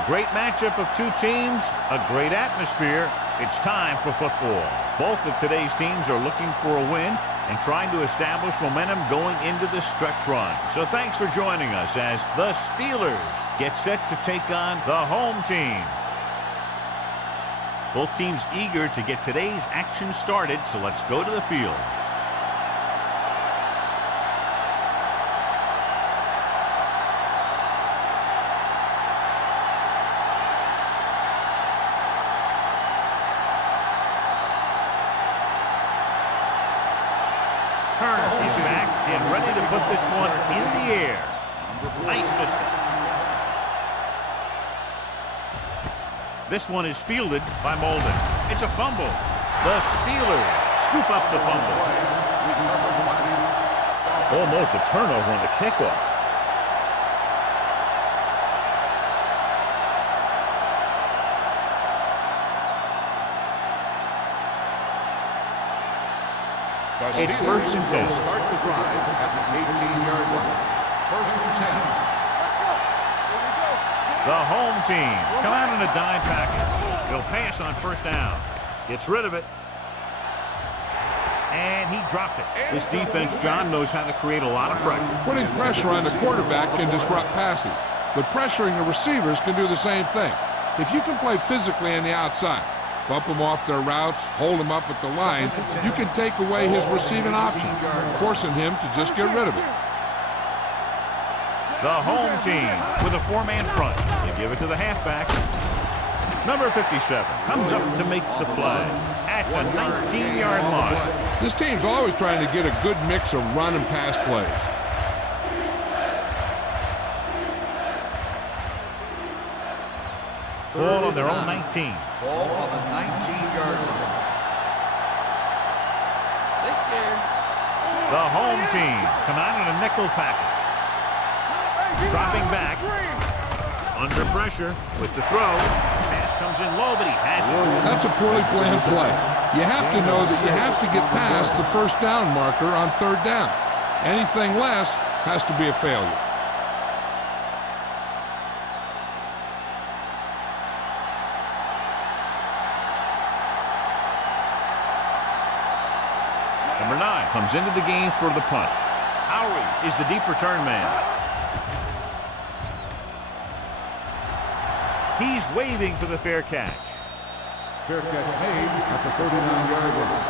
A great matchup of two teams, a great atmosphere. It's time for football. Both of today's teams are looking for a win and trying to establish momentum going into the stretch run. So thanks for joining us as the Steelers get set to take on the home team. Both teams eager to get today's action started, so let's go to the field. Turner is back and ready to put this one in the air. Nice distance. This one is fielded by Molden. It's a fumble. The Steelers scoop up the fumble. Almost a turnover on the kickoff. It's first and 10. Start the drive at the 18-yard line. First and 10. The home team come out in a dime package. They'll pass on first down. Gets rid of it. And he dropped it. This defense, John, knows how to create a lot of pressure. Putting pressure on the quarterback can disrupt passing, but pressuring the receivers can do the same thing. If you can play physically on the outside, bump them off their routes, hold them up at the line, you can take away his receiving option, forcing him to just get rid of it. The home team with a four-man front. You give it to the halfback. Number 57 comes up to make the play at the 19-yard line. This team's always trying to get a good mix of run and pass plays. Ball on their own 19. Ball on the 19-yard line. The home team come out in a nickel package. Dropping back. Under pressure with the throw. Pass comes in low, but he has it. That's a poorly planned play. You have to know that you have to get past the first down marker on third down. Anything less has to be a failure. Number 9 comes into the game for the punt. Howery is the deep return man. He's waving for the fair catch. Fair catch made at the 39-yard line.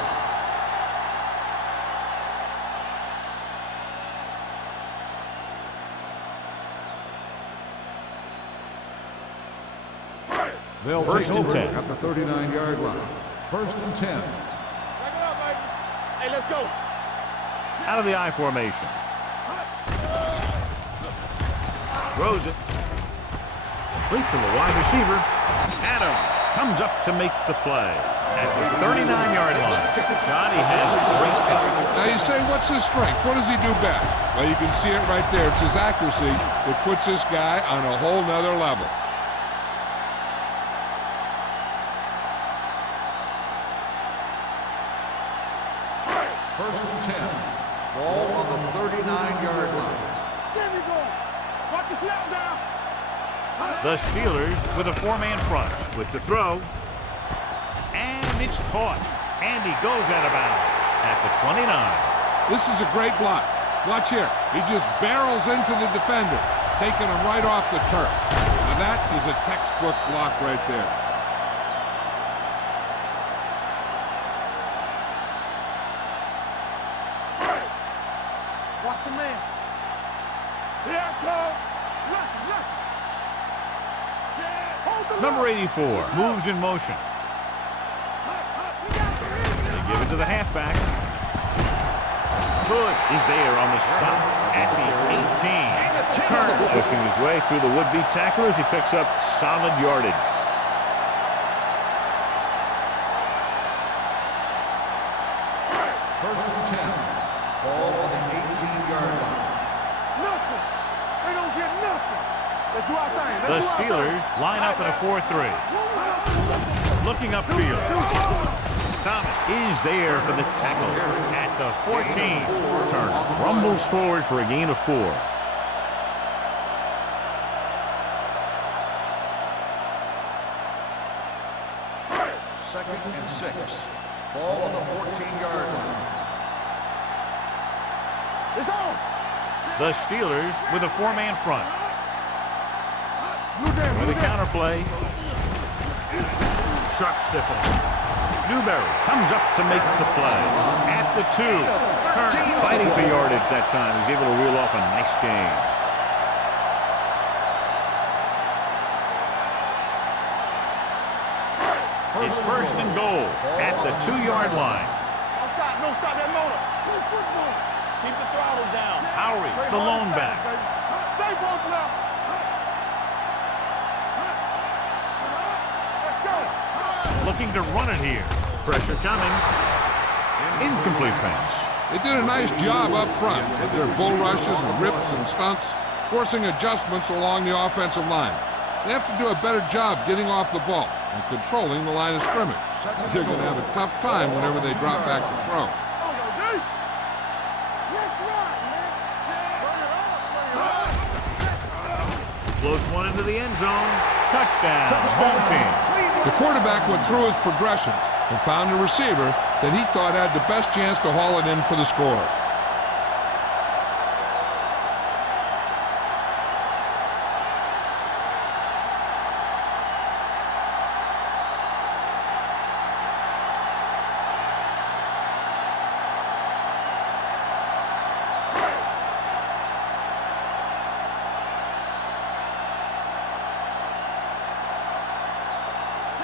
They'll First and 10 at the 39-yard line. First and 10. Hey, let's go. Out of the I formation. Throws it. Complete to the wide receiver. Adams comes up to make the play at the 39-yard line. Johnny has great touch. Now you say, what's his strength? What does he do best? Well, you can see it right there. It's his accuracy that puts this guy on a whole nother level. First and 10. Ball on the 39-yard line. There we go. Watch the snap down. The Steelers with a four-man front with the throw. And it's caught. And he goes out of bounds at the 29. This is a great block. Watch here. He just barrels into the defender, taking him right off the turf. Now that is a textbook block right there. Watch the man. Here it comes. Look. Number 84 moves in motion. They give it to the halfback. Hood is there on the stop at the 18. Turner pushing his way through the would-be tackler as he picks up solid yardage. First and 10. Ball on the 18-yard line. Nothing. They don't get nothing. Let's do our thing. The Steelers line up in a 4-3. Looking upfield. Thomas is there for the tackle at the 14. Turner rumbles forward for a gain of 4. 6. Ball on the 14-yard line. It's on. The Steelers with a 4-man front. With a counterplay. Sharp stiff on. Newberry comes up to make the play. At the 2. Turner fighting for yardage that time. He's able to reel off a nice gain. It's 1st and goal at the 2-yard line. Don't stop that motor. Keep the throttle down. Howery, the lone back. Stay close now. Let's go. Looking to run it here. Pressure coming. Incomplete pass. They did a nice job up front with their bull rushes and rips and stunts, forcing adjustments along the offensive line. They have to do a better job getting off the ball and controlling the line of scrimmage. They're going to have a tough time whenever they drop back to throw. Floats one into the end zone. Touchdown, home team. The quarterback went through his progressions and found a receiver that he thought had the best chance to haul it in for the score.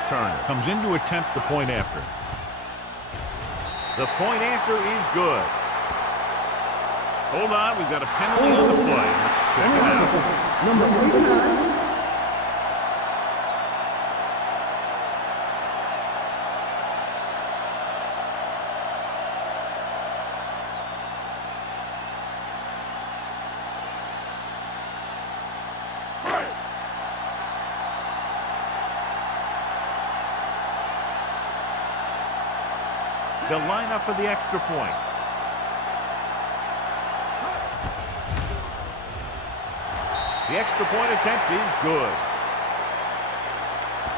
Turner comes in to attempt the point after. The point after is good. Hold on, we've got a penalty on the play. Let's check it out. Number 89. They'll line up for the extra point. The extra point attempt is good.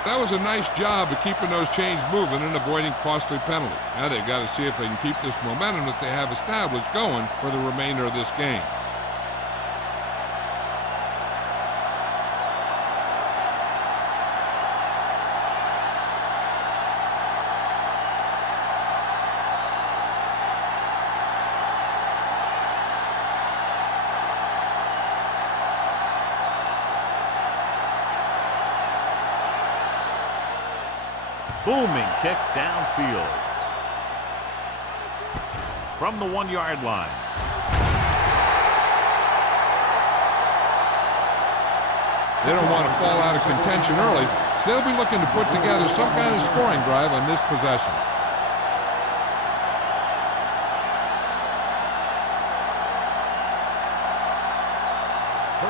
That was a nice job of keeping those chains moving and avoiding costly penalties. Now they've got to see if they can keep this momentum that they have established going for the remainder of this game. Booming kick downfield. From the 1-yard line. They don't want to fall out of contention early, so they'll be looking to put together some kind of scoring drive on this possession.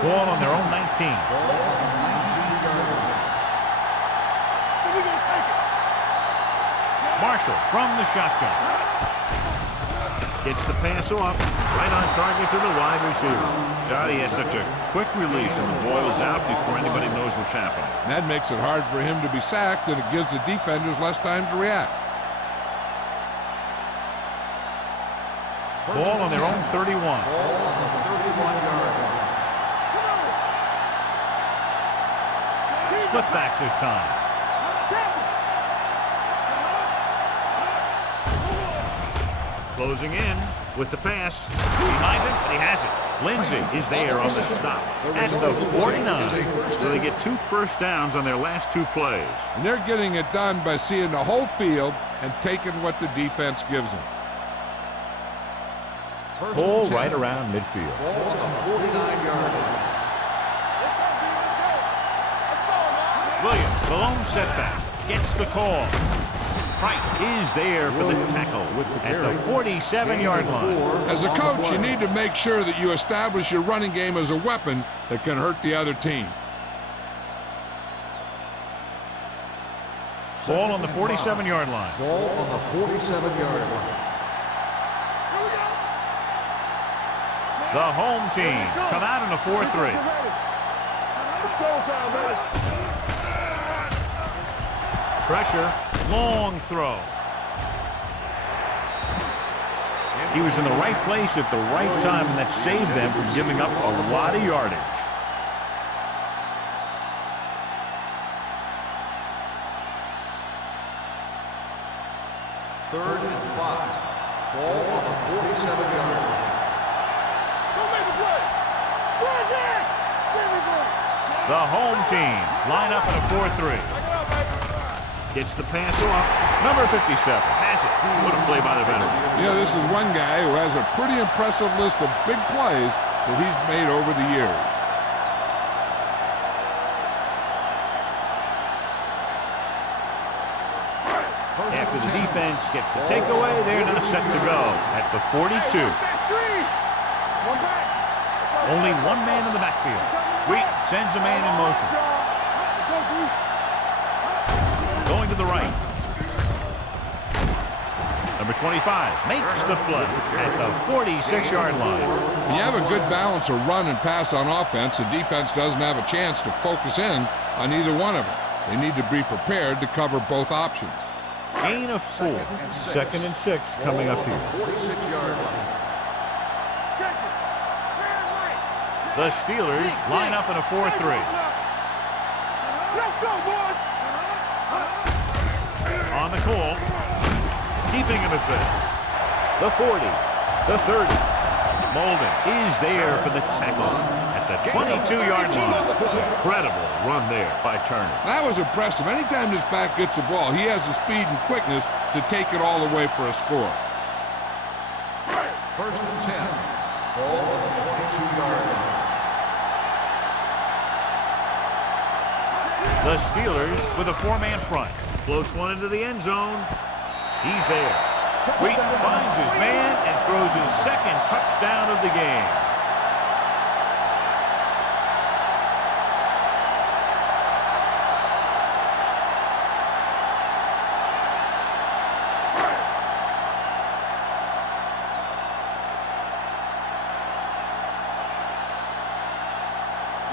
Ball on their own 19. Marshall from the shotgun. Gets the pass off. Right on target to the wide receiver. God, he has such a quick release, and the ball is out before anybody knows what's happening. And that makes it hard for him to be sacked, and it gives the defenders less time to react. Ball on their own 31. Ball on the 31-yard line. Split backs this time. Closing in with the pass. Behind him, and he has it. Lindsey is there on the stop at the 49. So they get 2 first downs on their last 2 plays. And they're getting it done by seeing the whole field and taking what the defense gives them. Ball right around midfield. Ball on the 49-yard line. Williams, the lone setback, gets the call. Price is there for the tackle at the 47-yard line. As a coach, you need to make sure that you establish your running game as a weapon that can hurt the other team. Ball on the 47-yard line. Ball on the 47-yard line. The home team come out in a 4-3. Pressure, long throw. He was in the right place at the right time, and that saved them from giving up a lot of yardage. Third and 5. Ball on the 47-yard line. Don't make a play. Run that. There we go. The home team line up in a 4-3. Gets the pass off. Number 57 has it. What a play by the veteran. Yeah, this is one guy who has a pretty impressive list of big plays that he's made over the years. After the defense gets the takeaway, they're now set to go at the 42. Only one man in the backfield. Wheat sends a man in motion. Going to the right. Number 25 makes the play at the 46-yard line. When you have a good balance of run and pass on offense, the defense doesn't have a chance to focus in on either one of them. They need to be prepared to cover both options. Gain of 4. 2nd and 6 coming up here. 46-yard line. The Steelers line up in a 4-3. Let's go, boys. On the call. Keeping him at bay. The 40. The 30. Molden is there for the tackle at the 22-yard line. Incredible run there by Turner. That was impressive. Anytime this back gets the ball, he has the speed and quickness to take it all the way for a score. First and 10. Ball on the 22-yard line. The Steelers with a 4-man front. Floats one into the end zone. He's there. Wheaton finds his man and throws his 2nd touchdown of the game.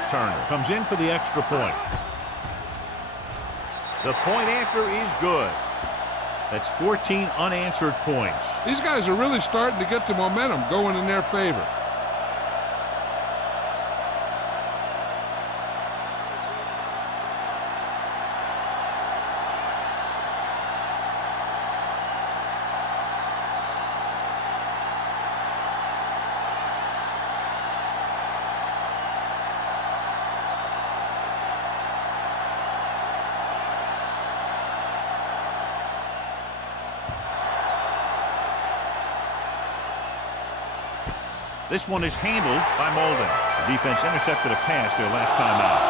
Turner comes in for the extra point. The point after is good. That's 14 unanswered points. These guys are really starting to get the momentum going in their favor. This one is handled by Molden. The defense intercepted a pass their last time out.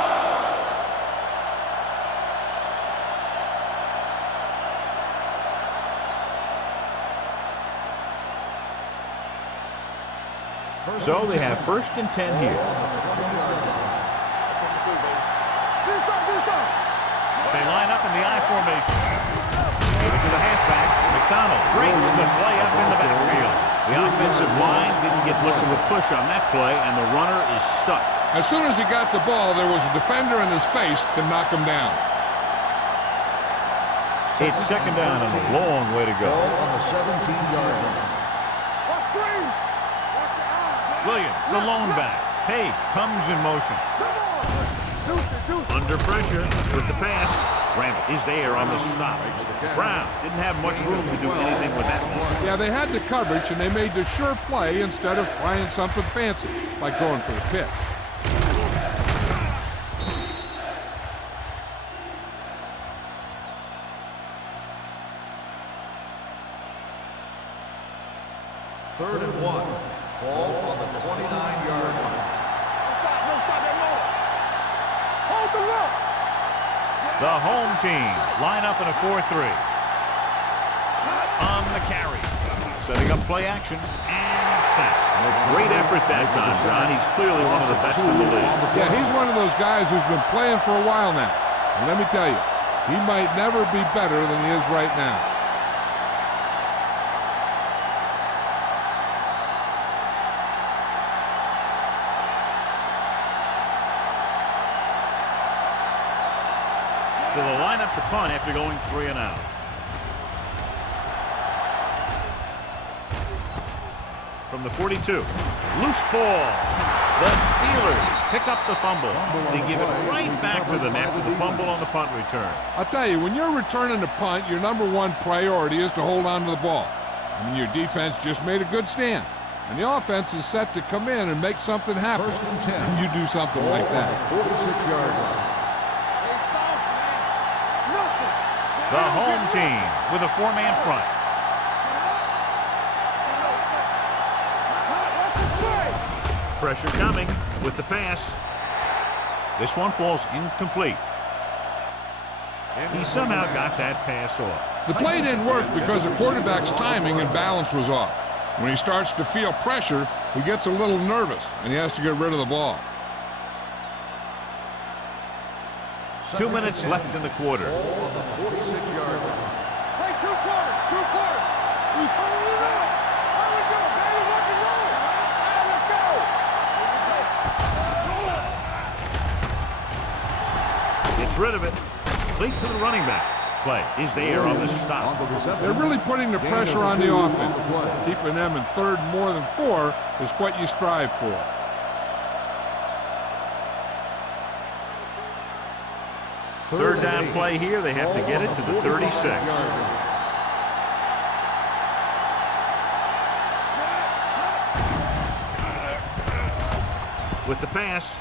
So they have 1st and 10 here. They line up in the I formation. Give it to the halfback. McDonald brings the play up in the backfield. The offensive line didn't get much of a push on that play, and the runner is stuffed. As soon as he got the ball, there was a defender in his face to knock him down. It's 2nd down and a long way to go. Ball on the 17-yard line. Williams, the lone back. Page comes in motion. Under pressure with the pass. Rambert is there on the stop. Brown didn't have much room to do anything with that one. Yeah, they had the coverage, and they made the sure play instead of trying something fancy, like going for the pick. Third and 1. Ball on the 29-yard line. Hold the rope. The home team line up in a 4-3. On the carry. Setting up play action and sack. A great effort that time, John. He's clearly one of the best in the league. Yeah, he's one of those guys who's been playing for a while now. And let me tell you, he might never be better than he is right now. So they'll line up the punt after going 3 and out. from the 42. Loose ball. The Steelers pick up the fumble. They give it right back to them after the fumble on the punt return. I'll tell you, when you're returning the punt, your #1 priority is to hold on to the ball. I mean, your defense just made a good stand. And the offense is set to come in and make something happen. 1st and 10. And you do something like that. 46-yard line. The home team with a 4-man front. Pressure coming with the pass. This one falls incomplete. He somehow got that pass off. The play didn't work because the quarterback's timing and balance was off. When he starts to feel pressure, he gets a little nervous, and he has to get rid of the ball. 2 minutes left in the quarter. Ball on the 46-yard line. Hey, 2 quarters, 2 quarters. We turn it up. There we go, baby, rock and roll. Let's go. Gets rid of it. Complete to the running back. Play is there on the stop. They're really putting the pressure on the offense. Keeping them in 3rd more than 4 is what you strive for. Third down play here. They have to get it to the 36. With the pass.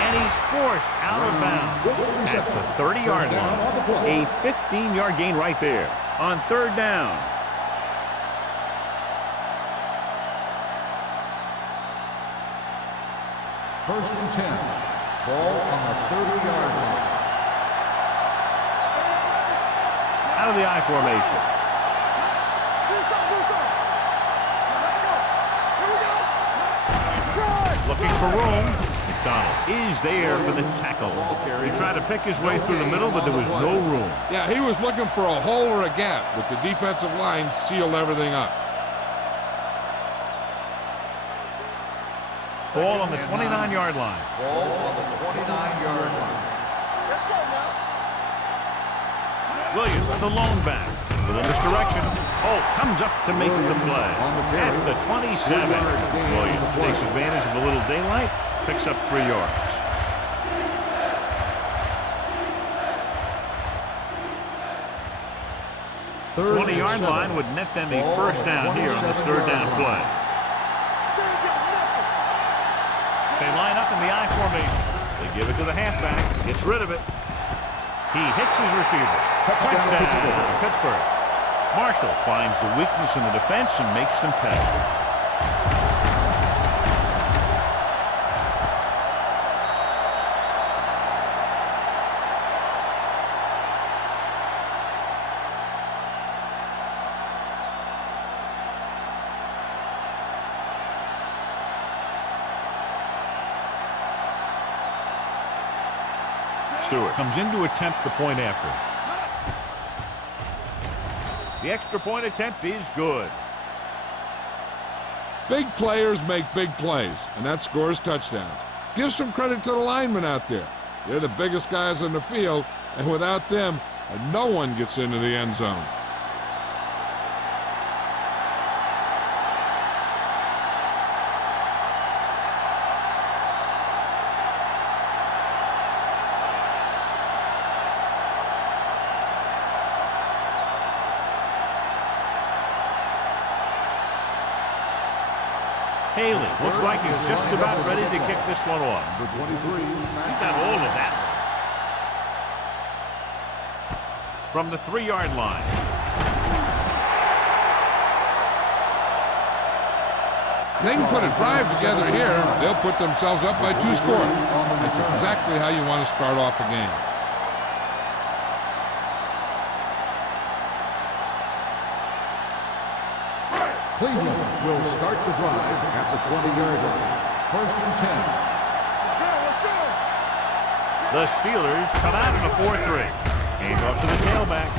And he's forced out of bounds at the 30-yard line. A 15-yard gain right there on 3rd down. First and 10. Ball on the 30-yard line. Out of the I formation. Looking for room. McDonald is there for the tackle. He tried to pick his way through the middle, but there was no room. Yeah, he was looking for a hole or a gap, but the defensive line sealed everything up. Ball on the 29-yard line. Ball on the 29-yard line. Williams, the lone back. Little misdirection. Holt comes up to make the play. At the 27. Williams takes advantage of a little daylight. Picks up 3 yards. The 20-yard line would net them a first down here on this 3rd down play. They line up in the I formation. They give it to the halfback. Gets rid of it. He hits his receiver. Touchdown, Pittsburgh. Marshall finds the weakness in the defense and makes them pay. Stewart comes in to attempt the point after. The extra point attempt is good. Big players make big plays, and that scores touchdowns. Give some credit to the linemen out there. They're the biggest guys on the field, and without them, no one gets into the end zone. Haley looks like he's just about ready to kick this one off. Number 23. He got all of that. From the 3-yard line. They can put a drive together here. They'll put themselves up by 2 scores. That's exactly how you want to start off a game. Cleveland will start the drive at the 20-yard line. First and 10. The Steelers come out in a 4-3. Hand off to the tailback.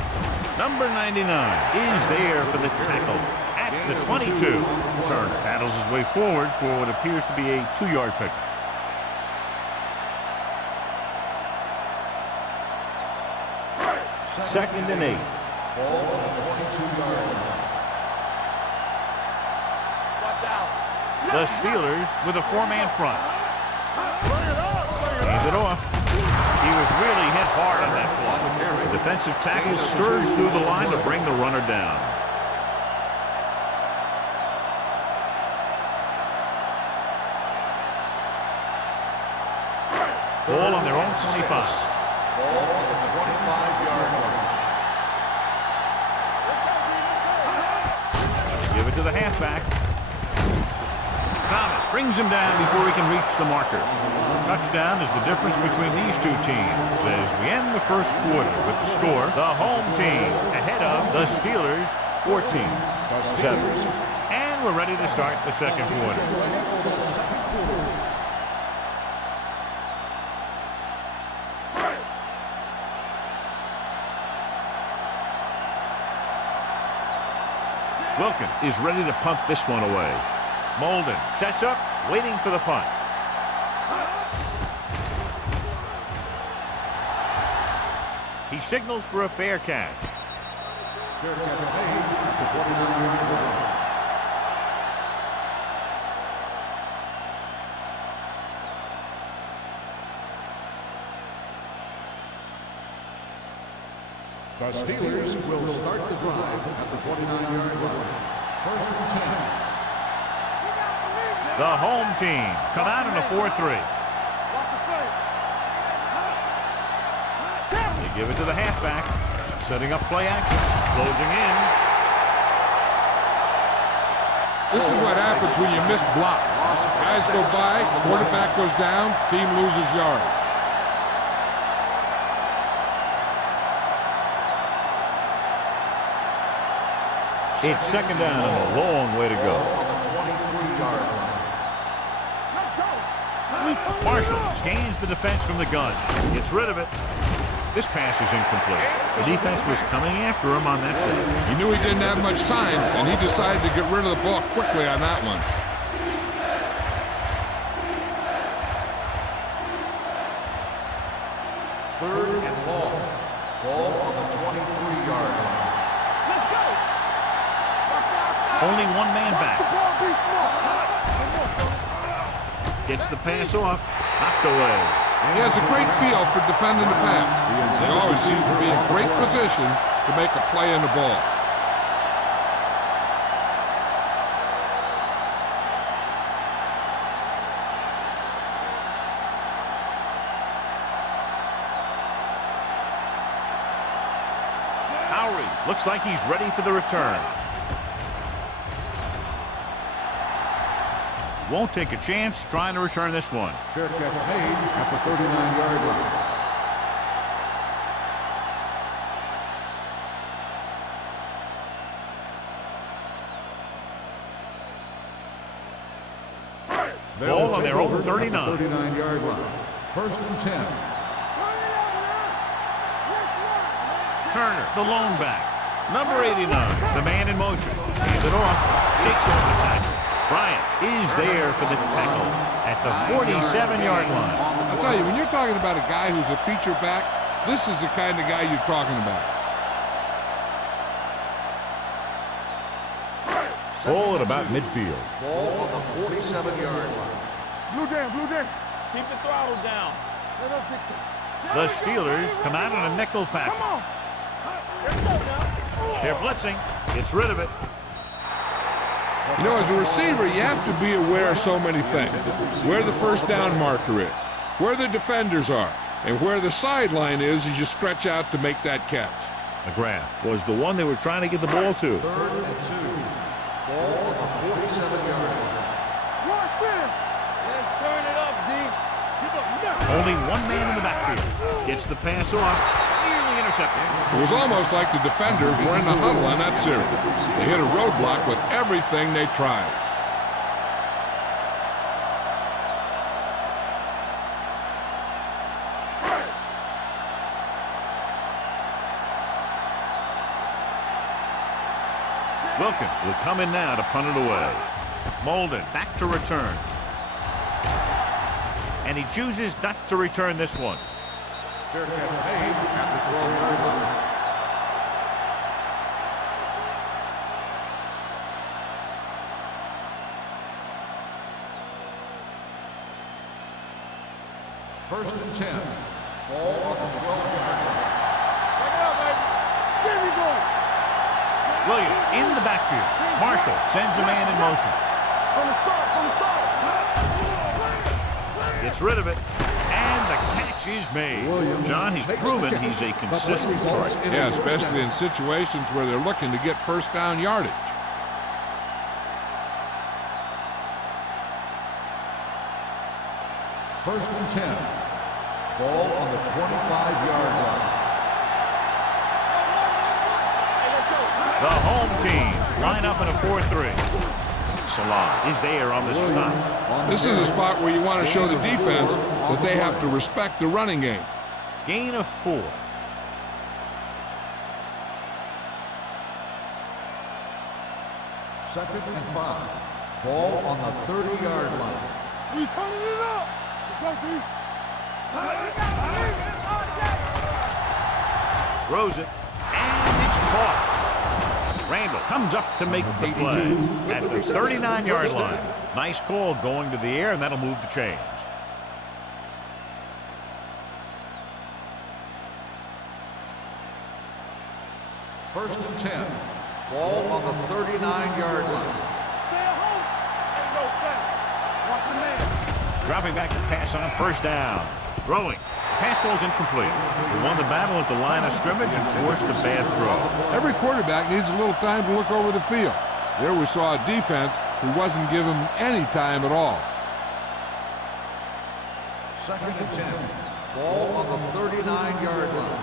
Number 99 is there for the tackle at the 22. Turner paddles his way forward for what appears to be a 2-yard pick. Second and 8. Ball on the 22-yard line. The Steelers with a 4-man front. Hand it off. He was really hit hard on that play. The defensive tackle surged through the line to bring the runner down. Ball on their own 25. Ball on the 25-yard line. They give it to the halfback. Thomas brings him down before he can reach the marker. Touchdown is the difference between these two teams as we end the first quarter with the score. The home team ahead of the Steelers 14-7. And we're ready to start the second quarter. Wilkins is ready to punt this one away. Molden sets up, waiting for the punt. He signals for a fair catch. Fair catch made at the 29-yard line. The Steelers will start the drive at the 29-yard line. First and 10. The home team come out in a 4-3. They give it to the halfback, setting up play action, closing in. This is what happens when you miss block. Guys go by, quarterback goes down, team loses yard. It's second down and a long way to go. On the 23-yard line. Marshall scans the defense from the gun, gets rid of it. This pass is incomplete. The defense was coming after him on that play. He knew he didn't have much time, and he decided to get rid of the ball quickly on that one. Third and long. Ball on the 23-yard line. Only one man back. Gets the pass off, knocked away. He has a great feel for defending the pass. He always seems to be in great position to make a play in the ball. Howery looks like he's ready for the return. Won't take a chance trying to return this one. Fair catch made at the 39-yard line. Ball on their own 39. 39-yard line. First and 10. Turner, the lone back. Number 89, the man in motion. Hands it off, shakes off the tackle. Bryant is there for the tackle at the 47-yard line. I'll tell you, when you're talking about a guy who's a feature back, this is the kind of guy you're talking about. Ball at about midfield. Ball on the 47-yard line. Blue Jay. Keep the throttle down. The Steelers come out in a nickel package. Come on. Let's go now. They're blitzing. Gets rid of it. You know, as a receiver, you have to be aware of so many things. Where the first down marker is, where the defenders are, and where the sideline is as you stretch out to make that catch. McGrath was the one they were trying to get the ball to. Third and 2. Ball on the 47-yard line. Watch this. Let's turn it up, D. Give up now. Only one man in the backfield. Gets the pass off. Nearly intercepted. It was almost like the defenders were in the huddle on that series. They hit a roadblock with everything they tried. Wilkins will come in now to punt it away. Molden back to return. And he chooses not to return this one. Fair catch made at the 12-yard line. First and 10. Ball on the 12-yard line. Check it out, baby. Get me going. Williams in the backfield. Marshall sends a man in motion. From the start, from the start. Gets rid of it. And the catch is made. John, he's proven he's a consistent target. Yeah, especially in situations where they're looking to get first down yardage. First and 10. Ball on the 25-yard line. The home team line up in a 4-3. Salah is there on the stop. This is a spot where you want to show the defense that they have to respect the running game. Gain of 4. Second and 5. Ball on the 30-yard line. We turning it up. Let's go, D. Throws it. And it's caught. Randall comes up to make the play at the 39-yard line. Nice call going to the air, and that'll move the chains. First and 10. Ball on the 39-yard line. Stay at home. Ain't no thing. Watch the man. Dropping back to pass on first down. Throwing. Pass ball's incomplete. He won the battle at the line of scrimmage and forced a bad throw. Every quarterback needs a little time to look over the field. There we saw a defense who wasn't given any time at all. Second and 10. Ball on the 39-yard line.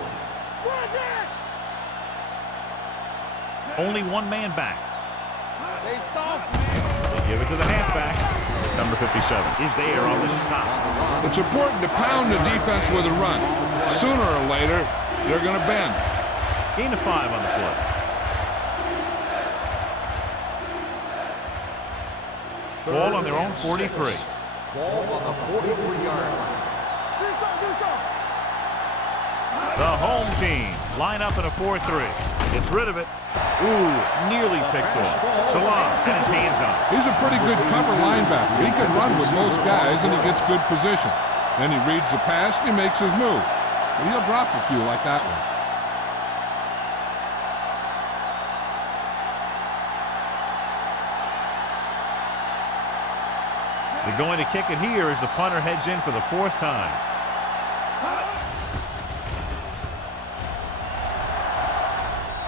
Only one man back. They soft, man. They give it to the halfback. Number 57 is there on the stop. It's important to pound the defense with a run. Sooner or later, they're going to bend. Gain of 5 on the play. Ball on their own 43. Ball on the 43-yard line. Do something. The home team line up in a 4-3. Gets rid of it. Ooh, nearly picked off. Salah had his hands on it. He's a pretty good cover linebacker. He can run with most guys, and he gets good position. Then he reads the pass, and he makes his move. But he'll drop a few like that one. They're going to kick it here as the punter heads in for the 4th time.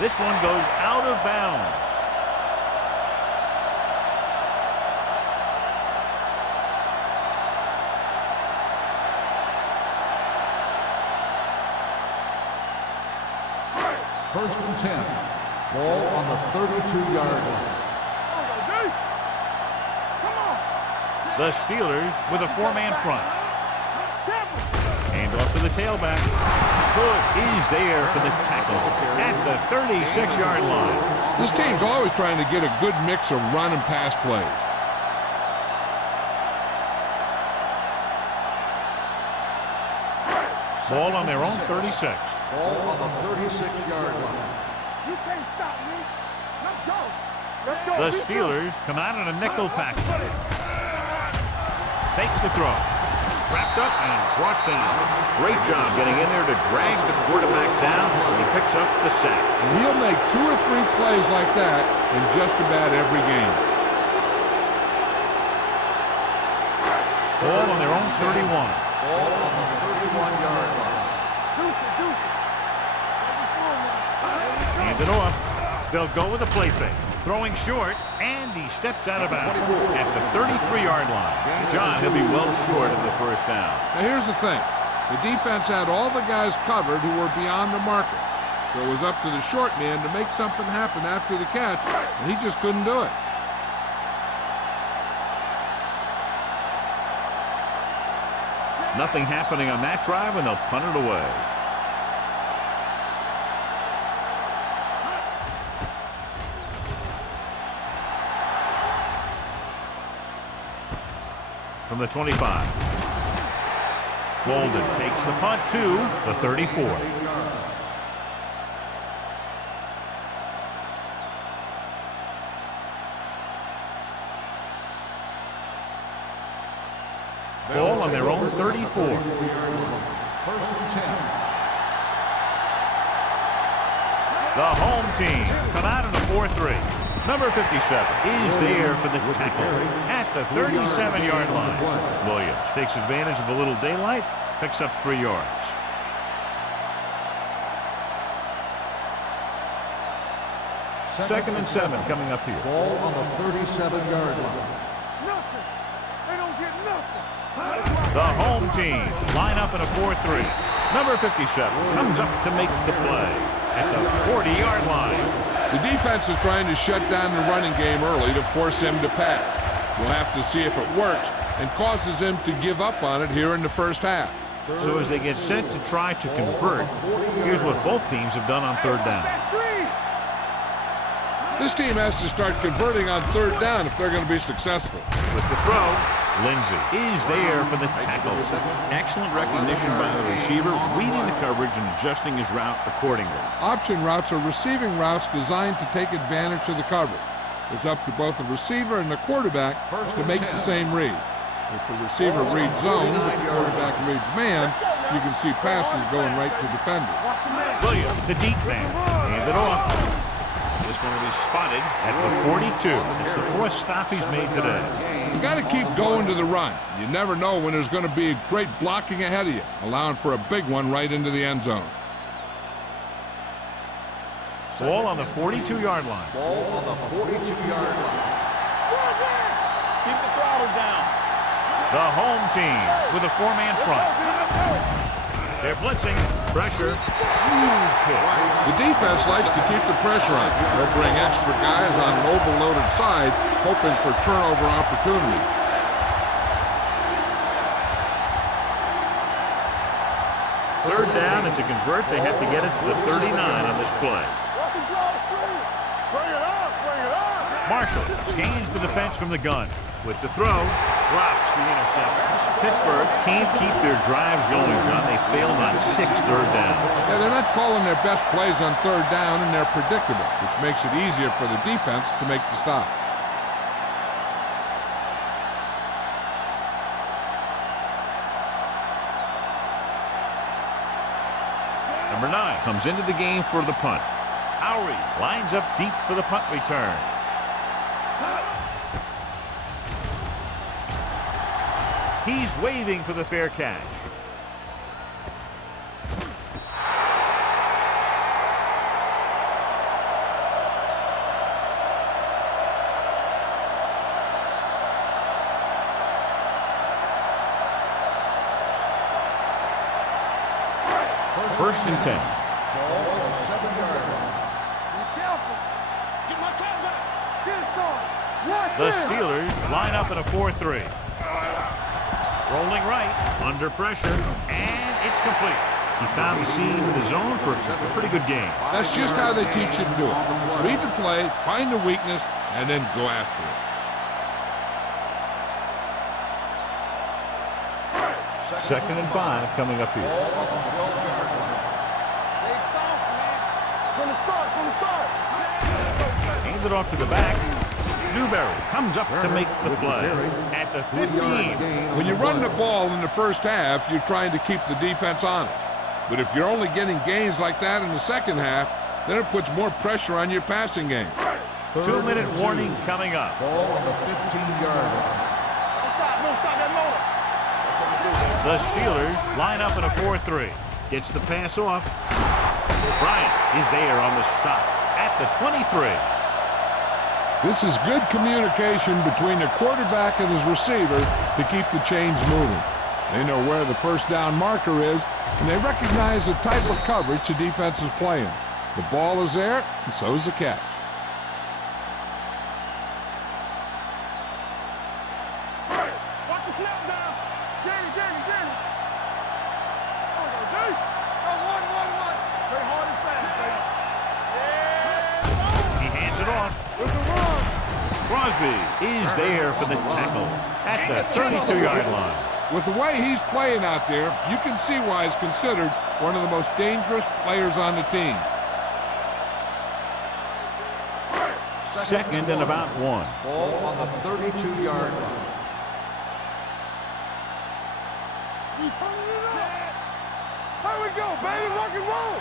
This one goes out of bounds. First and 10. Ball on the 32-yard line. The Steelers with a 4-man front. Hand off to the tailback. Hood is there for the tackle at the 36-yard line. This team's always trying to get a good mix of run and pass plays. Ball on their own 36. Ball on the 36-yard line. You can't stop me. Let's go. Let's go. The Steelers come out in a nickel package. Fakes the throw. Wrapped up and brought down. Great job getting in there to drag the quarterback down. He picks up the sack. And he'll make 2 or 3 plays like that in just about every game. Ball on their own 31. Ball on the 31-yard line. Hand it off. They'll go with a play fake. Throwing short, and he steps out of bounds at the 33-yard line. John, he'll be well short of the first down. Now here's the thing. The defense had all the guys covered who were beyond the marker. So it was up to the short man to make something happen after the catch, and he just couldn't do it. Nothing happening on that drive, and they'll punt it away. From the 25. Golden takes the punt to the 34. Ball on their own 34. First and 10. The home team come out in a 4-3. Number 57 is there for the tackle at the 37-yard line. Williams takes advantage of a little daylight, picks up 3 yards. Second and 7 coming up here. Ball on the 37-yard line. Nothing. They don't get nothing. The home team line up in a 4-3. Number 57 comes up to make the play at the 40-yard line. The defense is trying to shut down the running game early to force him to pass. We'll have to see if it works and causes him to give up on it here in the first half. So as they get set to try to convert, here's what both teams have done on third down. This team has to start converting on third down if they're going to be successful. With the throw, Lindsey is there for the tackle. Excellent recognition by the receiver, reading the coverage and adjusting his route accordingly. Option routes are receiving routes designed to take advantage of the coverage. It's up to both the receiver and the quarterback to make the same read. If the receiver reads zone, if the quarterback reads man, you can see passes going right to defenders. Williams, the deep man, hand it off. This one will be spotted at the 42. It's the 4th stop he's made today. You got to keep going to the run. You never know when there's going to be great blocking ahead of you, allowing for a big one right into the end zone. Ball on the 42-yard line. Ball on the 42-yard line. Keep the throttle down. The home team with a 4-man front. They're blitzing. Pressure. Huge hit. The defense likes to keep the pressure on. They'll bring extra guys on an overloaded side, hoping for turnover opportunity. Third down, and to convert, they have to get it to the 39 on this play. Bring it up, bring it up. Marshall scans the defense from the gun. With the throw, drops the interception. Pittsburgh can't keep their drives going, John. They failed on 6 third downs. Yeah, they're not calling their best plays on third down, and they're predictable, which makes it easier for the defense to make the stop. Number 9 comes into the game for the punt. Howry lines up deep for the punt return. He's waving for the fair catch. First and 10. Ball on the 7-yard line. Be careful. Get my cat back. Get it on. Watch The it. Steelers line up in a 4-3. Rolling right, under pressure, and it's complete. He found the seam of the zone for a pretty good game. That's just how they teach you to do it. Read the play, find the weakness, and then go after it. Second and 5 coming up here. Ball on the 12-yard line. They soft, man. From the start. Hands it off to the back. Newberry comes up to make the play at the 15. When you run the ball in the first half, you're trying to keep the defense on it. But if you're only getting gains like that in the second half, then it puts more pressure on your passing game. 2-minute warning coming up. Ball on the 15-yard line. Don't stop that motor. The Steelers line up in a 4-3. Gets the pass off. Bryant is there on the stop at the 23. This is good communication between the quarterback and his receiver to keep the chains moving. They know where the first down marker is, and they recognize the type of coverage the defense is playing. The ball is there, and so is the catch. Watch the snap down. Jerry. Oh, one. Play hard and fast, baby. Yeah. He hands it off. There's a run. Crosby is there for the tackle at the 32-yard line. With the way he's playing out there, you can see why he's considered one of the most dangerous players on the team. Second and about 1. Ball on the 32-yard line. Here we go, baby. Rock and roll.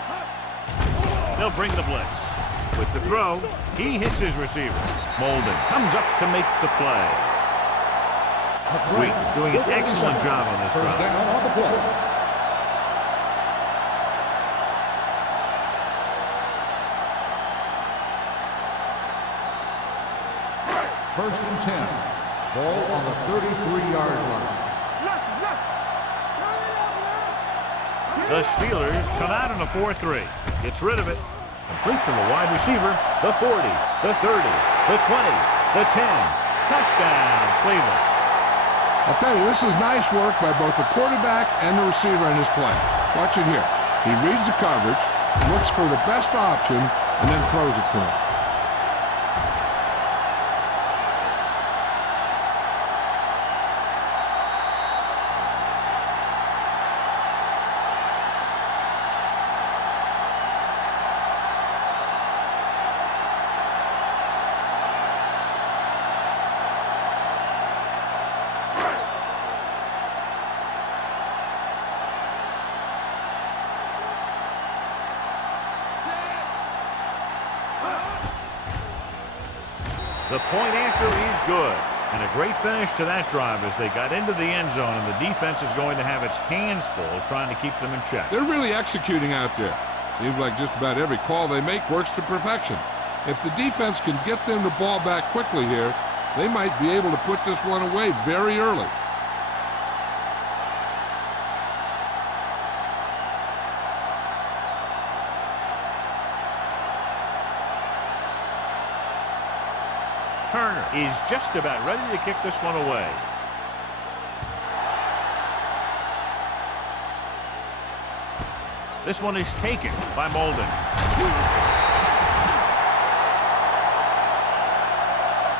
They'll bring the blitz. With the throw, he hits his receiver. Molden comes up to make the play. Wheat doing an excellent job on this First drive. down on the play. First and 10. Ball on the 33-yard line. The Steelers come out in a 4-3. Gets rid of it. Complete to the wide receiver. The 40, the 30, the 20, the 10. Touchdown, Cleveland. I'll tell you, this is nice work by both the quarterback and the receiver in his play. Watch it here. He reads the coverage, looks for the best option, and then throws it to him. The point after is good. And a great finish to that drive as they got into the end zone, and the defense is going to have its hands full trying to keep them in check. They're really executing out there. Seems like just about every call they make works to perfection. If the defense can get them the ball back quickly here, they might be able to put this one away very early. Turner is just about ready to kick this one away. This one is taken by Molden.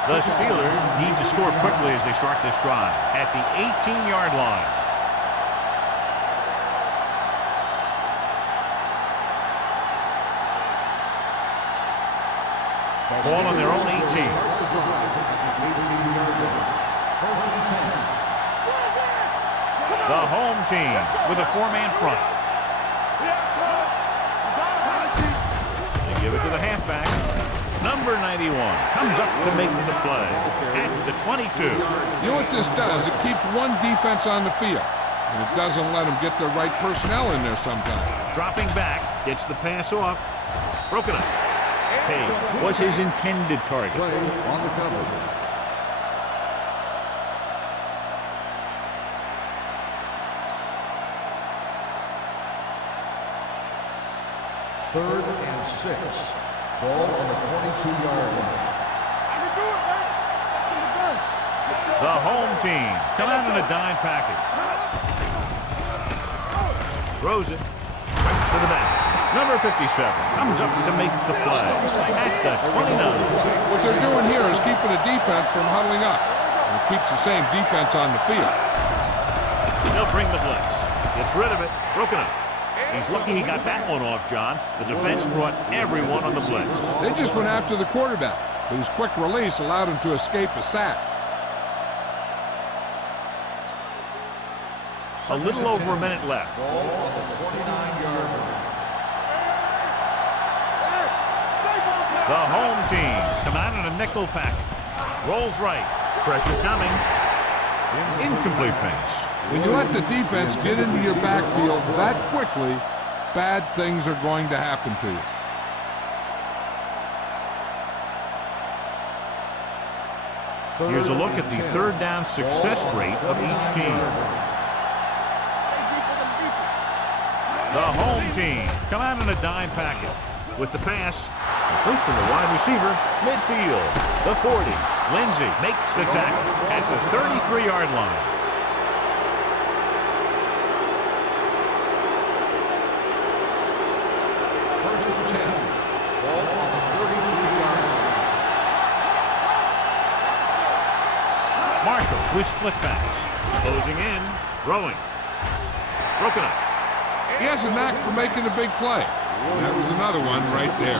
The Steelers need to score quickly as they start this drive at the 18-yard line. Ball on their own 18. The home team with a four-man front. They give it to the halfback. Number 91 comes up to make the play at the 22. You know what this does? It keeps one defense on the field, and it doesn't let them get the right personnel in there sometimes. Dropping back, gets the pass off. Broken up. Page was his intended target. Play on the coverage. Third and 6. Ball on the 22-yard line. The home team come out in a dime package. Throws it right to the back. Number 57 comes up to make the play at the 29. What they're doing here is keeping the defense from huddling up. And it keeps the same defense on the field. They'll bring the blitz. Gets rid of it. Broken up. He's lucky he got that one off, John. The defense brought everyone on the blitz. They just went after the quarterback, but his quick release allowed him to escape a sack. A little over a minute left. Ball on the 29-yard line. The home team come out in a nickel package. Rolls right. Pressure coming. Incomplete pass. When you let the defense get into your backfield that quickly, bad things are going to happen to you. Here's a look at the third down success rate of each team. The home team come out in a dime package with the pass. Complete to the wide receiver, midfield, the 40. Lindsey makes the tackle at the 33-yard line. First and 10. Ball on the 33-yard line. Marshall with split pass. Closing in, throwing. Broken up. He has a knack for making a big play. And that was another one right there.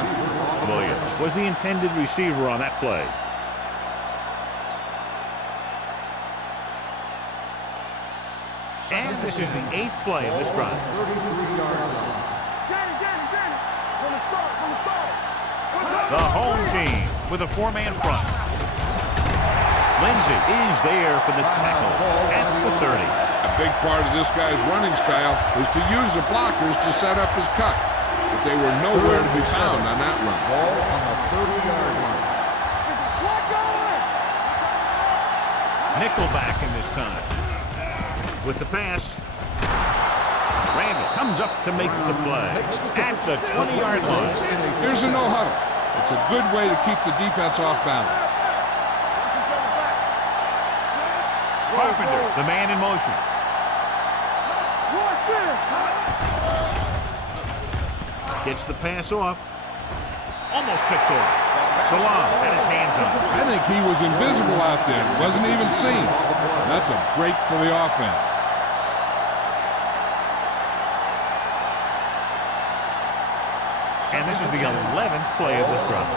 Williams was the intended receiver on that play. And this is the 8th play of this drive. 33-yard line. Danny. From the start. The home team with a 4-man front. Lindsey is there for the tackle at the 30. A big part of this guy's running style is to use the blockers to set up his cut. But they were nowhere to be found on that run. Ball on the 30-yard line. Nickelback in this time. With the pass. Randall comes up to make the play at the 20-yard line. Here's a no-huddle. It's a good way to keep the defense off balance. Carpenter, the man in motion. Gets the pass off. Almost picked off. Salam had his hands on it. I think he was invisible out there. Wasn't even seen. That's a break for the offense. And this is the 11th play of this drive.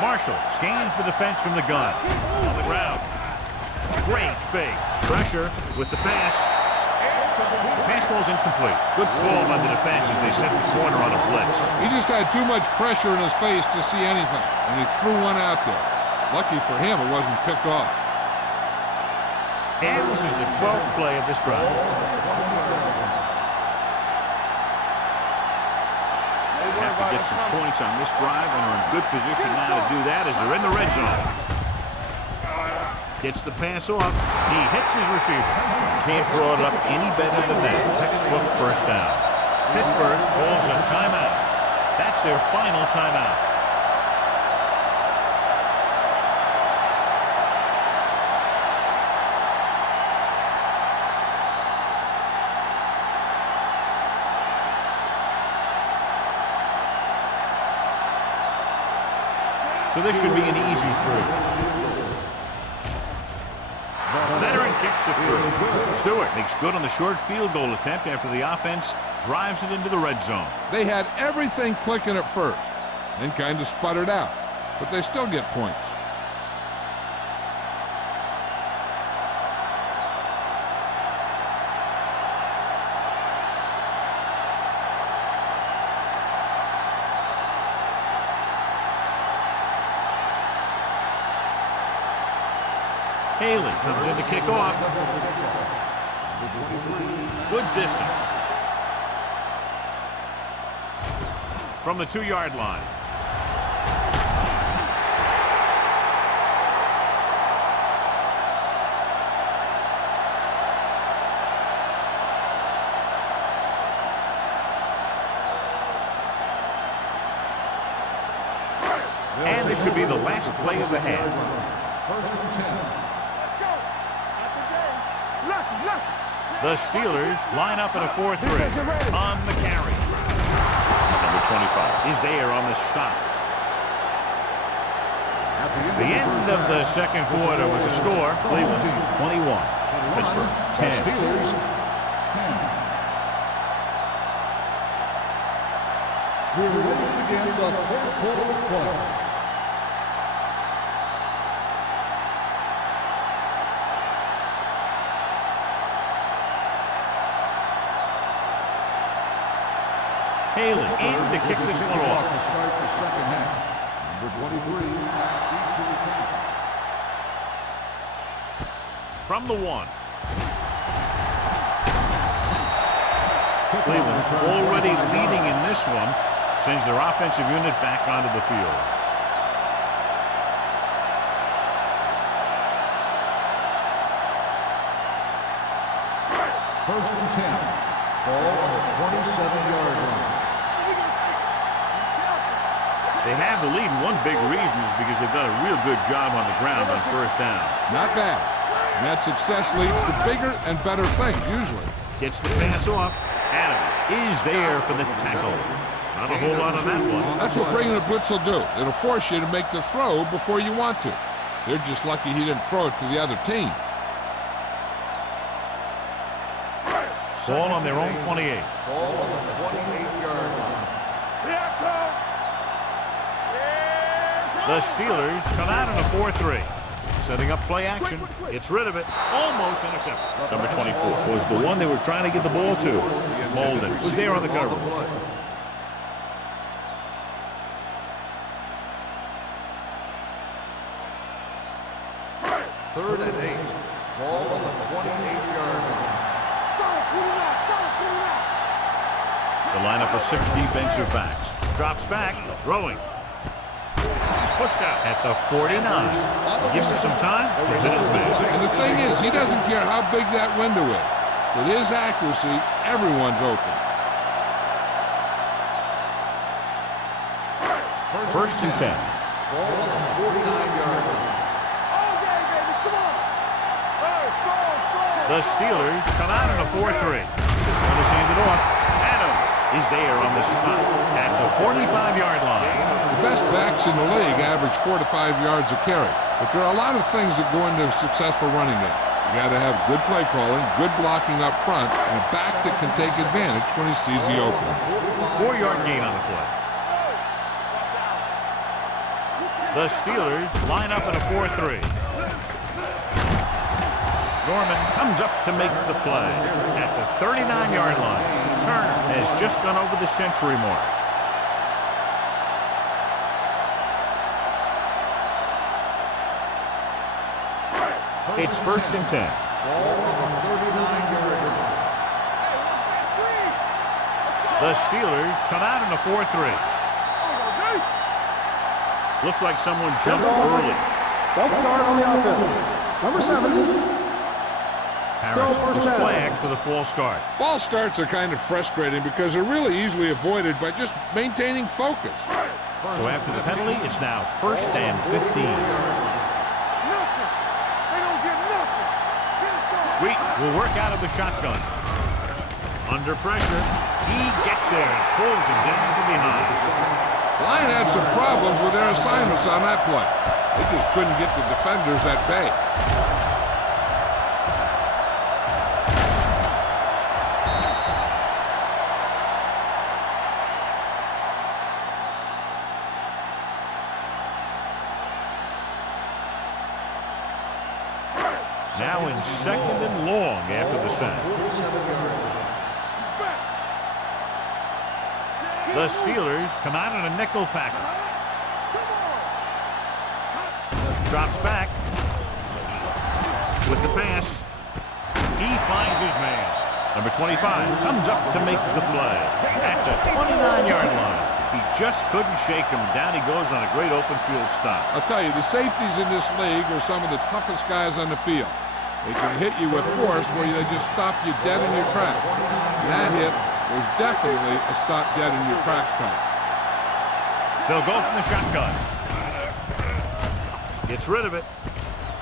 Marshall scans the defense from the gun. On the ground. Great fake. Pressure with the pass. The pass falls incomplete. Good call by the defense as they set the corner on a blitz. He just had too much pressure in his face to see anything, and he threw one out there. Lucky for him, it wasn't picked off. And this is the 12th play of this drive. They have to get some points on this drive and are in good position now to do that as they're in the red zone. Gets the pass off. He hits his receiver. Can't draw it up any better than that. Textbook first down. Pittsburgh calls a timeout. That's their final timeout. So this should be an easy through. Veteran kicks it through. Stewart makes good on the short field goal attempt after the offense drives it into the red zone. They had everything clicking at first, then kind of sputtered out, but they still get points. Haley comes in to kick off. Good distance. From the 2-yard line. And this should be the last play of the half. First and 10. The Steelers line up in a 4-3 on the carry. Number 25 is there on the stop. It's the end of the second quarter with the score. Cleveland 21, Pittsburgh 10. Steelers 10. We're ready to begin the third quarter of play. Haley in to kick this one off. To start the second half. Number 23, to return. From the 1. Cleveland already leading in this one, sends their offensive unit back onto the field. First and 10. Ball on the 27-yard line. They have the lead, and one big reason is because they've done a real good job on the ground on first down. Not bad. And that success leads to bigger and better things, usually. Gets the pass off. Adams is there for the tackle. Not a whole lot on that one. That's what bringing a blitz will do. It'll force you to make the throw before you want to. They're just lucky he didn't throw it to the other team. Ball on their own 28. Ball on the 28-yard line. The Steelers come out in a 4-3. Setting up play action. Gets rid of it. Almost intercepted. Number 24 was the one they were trying to get the ball to. Molden was there on the cover. Third and 8. Ball on the 28-yard line. The lineup of 6 defensive backs. Drops back, throwing. He's pushed out at the 49. Gives him some time to hit his man. And the thing is, he doesn't care how big that window is. With his accuracy, everyone's open. First and 10. Ball on the 49-yard line. The Steelers come out in a 4-3. This one is handed off. Adams is there on the stop at the 45-yard line. The best backs in the league average 4 to 5 yards a carry. But there are a lot of things that go into a successful running game. You got to have good play calling, good blocking up front, and a back that can take advantage when he sees the opening. 4-yard gain on the play. The Steelers line up in a 4-3. Norman comes up to make the play at the 39-yard line. Turner has just gone over the century mark. It's first and 10. Ball on the 39-yard line. The Steelers come out in a 4-3. Looks like someone jumped early. Don't start on the offense. Number 7. Harris was flagged for the false start. False starts are kind of frustrating because they're really easily avoided by just maintaining focus. So after the penalty, it's now first and 15. Wheat will work out of the shotgun. Under pressure, he gets there and pulls him down from behind. Line had some problems with their assignments on that play. They just couldn't get the defenders at bay. Now in second and long after the sack. The Steelers come out in a nickel package. Drops back. With the pass. He finds his man. Number 25 comes up to make the play at the 29-yard line. He just couldn't shake him. Down he goes on a great open field stop. I'll tell you, the safeties in this league are some of the toughest guys on the field. They can hit you with force where they just stop you dead in your tracks. That hit was definitely a stop dead in your tracks type. They'll go from the shotgun. Gets rid of it.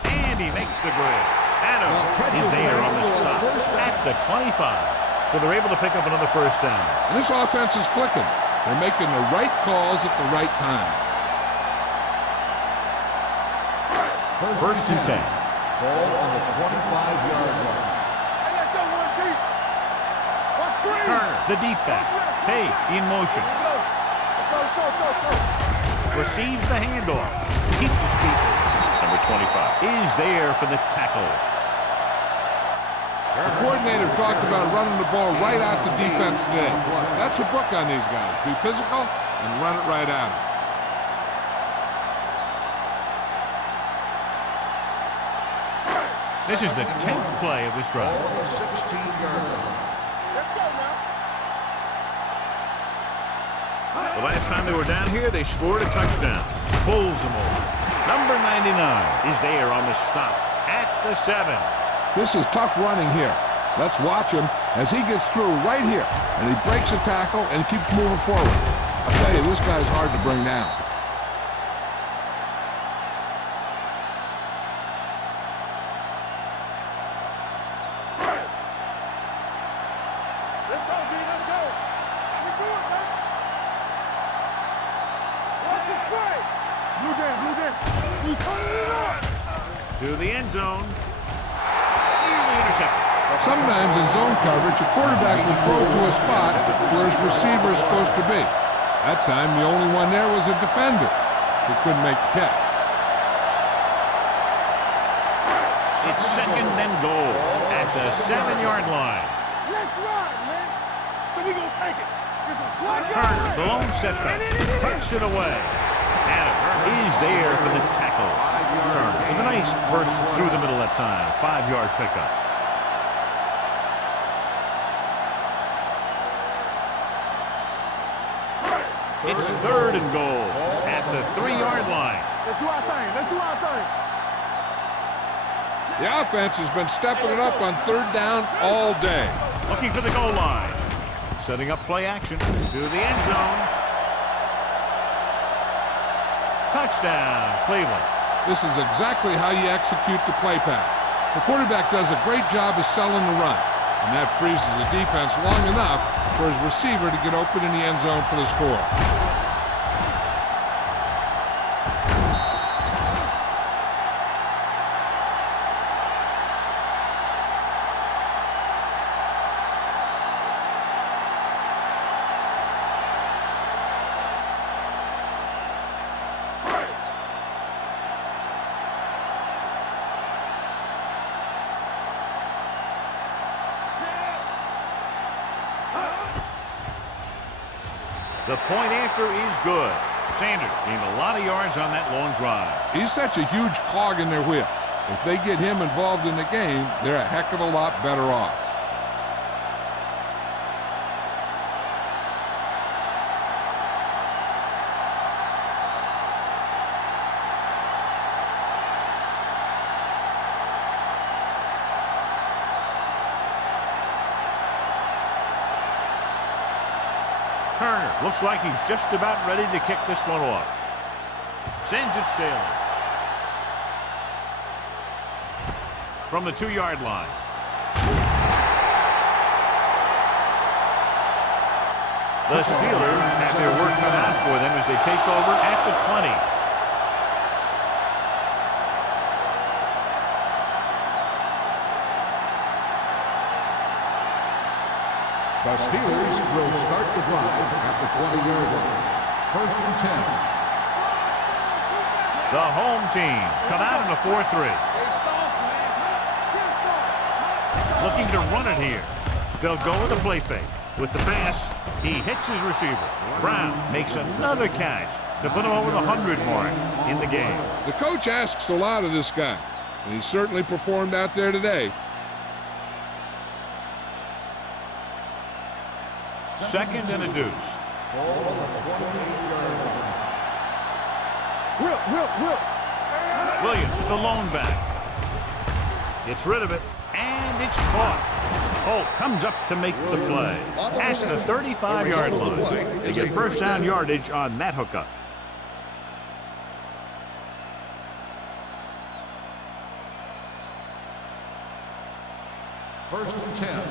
And he makes the grab. Adams is there on the stop at the 25. So they're able to pick up another first down. And this offense is clicking. They're making the right calls at the right time. First and 10. Ball on the 25-yard line. Turner, the deep back. Page in motion. Receives the handoff. Keeps his feet. Number 25 is there for the tackle. The coordinator talked about running the ball right out the defense today. That's a book on these guys. Be physical and run it right out. This is the 10th play of this drive. Ball on the 16-yard line. The last time they were down here, they scored a touchdown. Pulls them over. Number 99 is there on the stop at the 7. This is tough running here. Let's watch him as he gets through right here. And he breaks a tackle and keeps moving forward. I'll tell you, this guy's hard to bring down. To the end zone. Nearly intercepted. Sometimes in zone coverage, a quarterback will throw to a spot where his receiver is supposed to be. That time, the only one there was a defender who couldn't make the catch. It's second and goal at the 7-yard line. Let's run, man. So we gonna take it. Turner, the lone setback, tucks it away. Adams is there for the tackle. Turner with a nice burst through the middle that time. 5-yard pickup. It's third and goal at the 3-yard line. Let's do our thing. Let's do our thing. The offense has been stepping it up on third down all day. Looking for the goal line. Setting up play action to the end zone. Touchdown, Cleveland. This is exactly how you execute the play pass. The quarterback does a great job of selling the run, and that freezes the defense long enough for his receiver to get open in the end zone for the score. The point after is good. Sanders gained a lot of yards on that long drive. He's such a huge cog in their wheel. If they get him involved in the game, they're a heck of a lot better off. Turner looks like he's just about ready to kick this one off. Sends it sailing. From the 2-yard line. The Steelers have their work cut out for them as they take over at the 20. The Steelers will start the drive at the 20-yard line. First and 10. The home team come out in a 4-3. Looking to run it here. They'll go with a play fake. With the pass, he hits his receiver. Brown makes another catch to put him over the 100 mark in the game. The coach asks a lot of this guy, and he certainly performed out there today. Second and a deuce. Will. Williams, the lone back. Gets rid of it, and it's caught. Holt comes up to make the play. Past the 35-yard line. They get first down yardage on that hookup. First and 10.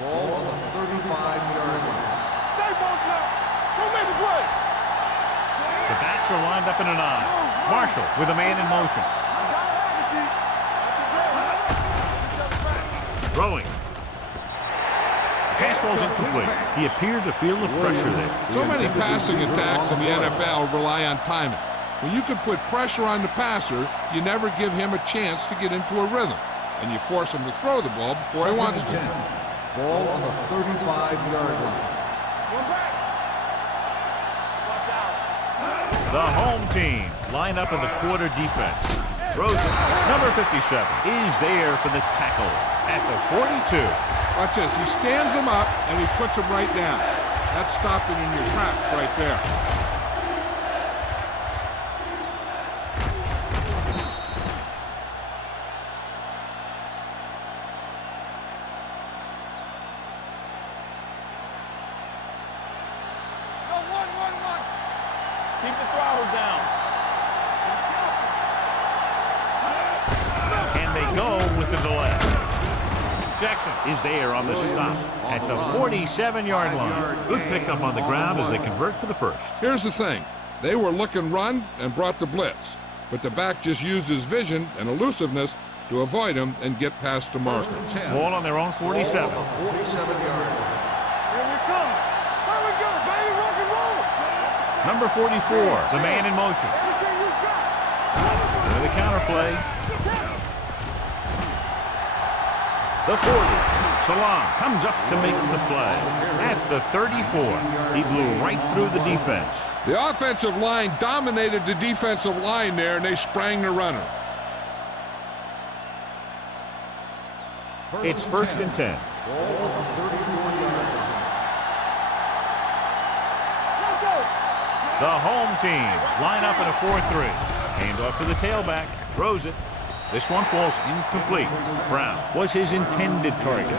Ball on the 35-yard line. Stay focused now. Don't make the play. The backs are lined up in an I. Marshall with a man in motion. Throwing. The pass ball's incomplete. He appeared to feel the pressure there. So many passing attacks in the NFL rely on timing. When you can put pressure on the passer, you never give him a chance to get into a rhythm, and you force him to throw the ball before he wants to. Ball on the 35-yard line. One back. Watch out. The home team line up in the quarter defense. Rosen, number 57, is there for the tackle at the 42. Watch this. He stands him up, and he puts him right down. That's stopping in your tracks right there. Keep the throttle down. And they go with the delay. Jackson is there on the stop at the 47-yard line. Good pickup on the ground as they convert for the first. Here's the thing. They were looking run and brought the blitz, but the back just used his vision and elusiveness to avoid him and get past the marker. Ball on their own 47. 47-yard line. Here we come. Here we go, baby. Rock and roll. Number 44, the man in motion. Everything you got. Into the counter play. The 40. Salam comes up to make the play. At the 34, he blew right through the defense. The offensive line dominated the defensive line there, and they sprang the runner. It's 1st and 10. The home team line up in a 4-3. Hand off to the tailback. Throws it. This one falls incomplete. Brown was his intended target.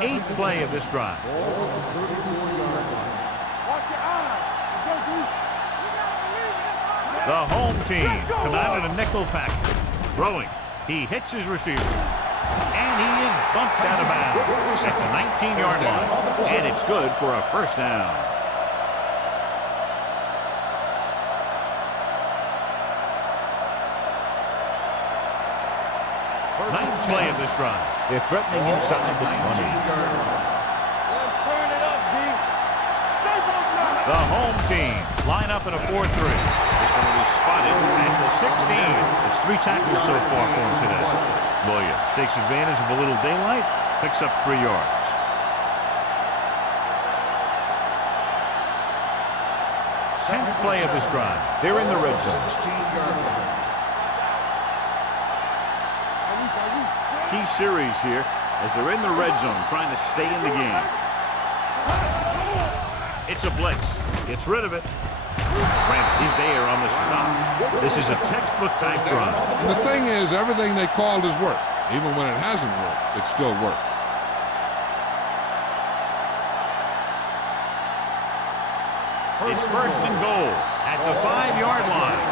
Eighth play of this drive. Watch your eyes. The home team come out in a nickel package. Throwing. He hits his receiver. And he is bumped out of bounds at the 19-yard line. And it's good for a 1st down. Ninth play of this drive. They're threatening inside the 20. The home team line up in a 4-3. This one will be spotted at the 16. It's 3 tackles so far for him today. Williams takes advantage of a little daylight, picks up 3 yards. Tenth play of this drive. They're in the red zone. Key series here as they're in the red zone trying to stay in the game. It's a blitz. Gets rid of it. He's there on the stop. This is a textbook type drive. And the thing is, everything they called has worked. Even when it hasn't worked, it still worked. It's 1st and goal at the 5-yard line.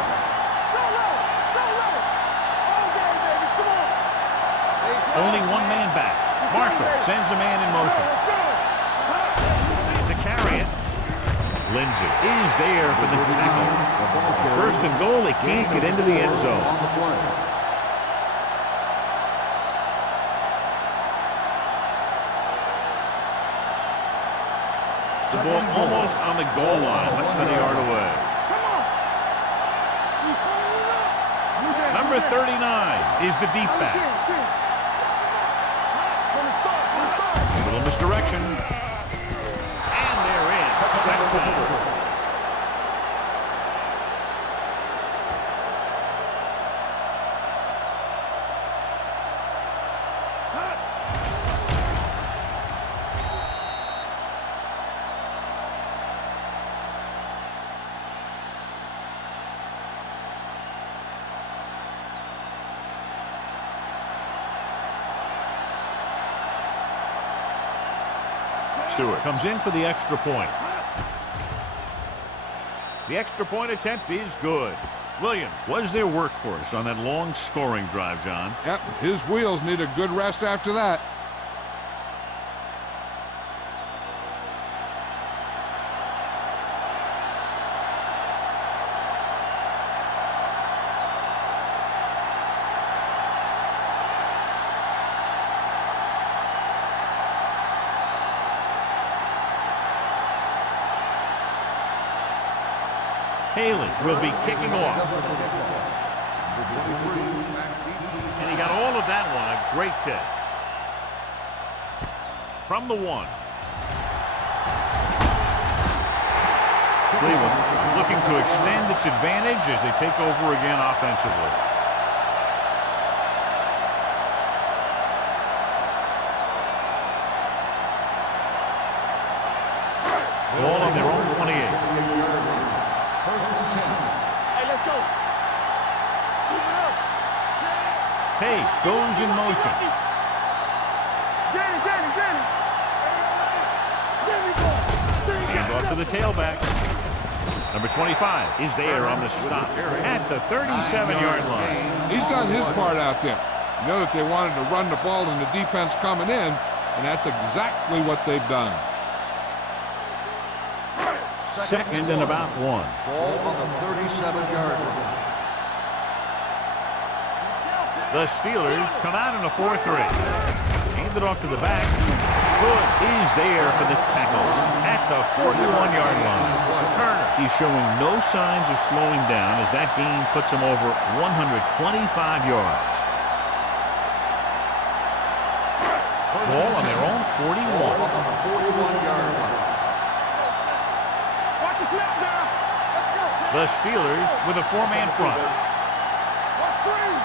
Only one man back. Marshall sends a man in motion. To carry it. Lindsey is there for the tackle. 1st and goal. They can't get into the end zone. The ball almost on the goal line, less than a yard away. Number 39 is the deep back. A little misdirection. And they're in. Touchdown. Stewart comes in for the extra point. The extra point attempt is good. Williams was their workhorse on that long scoring drive, John. Yep, his wheels need a good rest after that. Haley will be kicking off. And he got all of that one. A great kick. From the 1. Cleveland is looking to extend its advantage as they take over again offensively. Ball on their own 28. Hey, let's go. Keep it up. Page goes in motion. Danny. Hand off to the tailback. Number 25 is there on the stop at the 37-yard line. He's done his part out there. You know that they wanted to run the ball and the defense coming in, and that's exactly what they've done. 2nd and about 1. Ball on the 37-yard line. The Steelers come out in a 4-3. Hand it off to the back. Good is there for the tackle at the 41-yard line. Turner, he's showing no signs of slowing down as that gain puts him over 125 yards. Ball on their own 41. Watch the snap now. Let's go. The Steelers with a four-man front. Let's screen.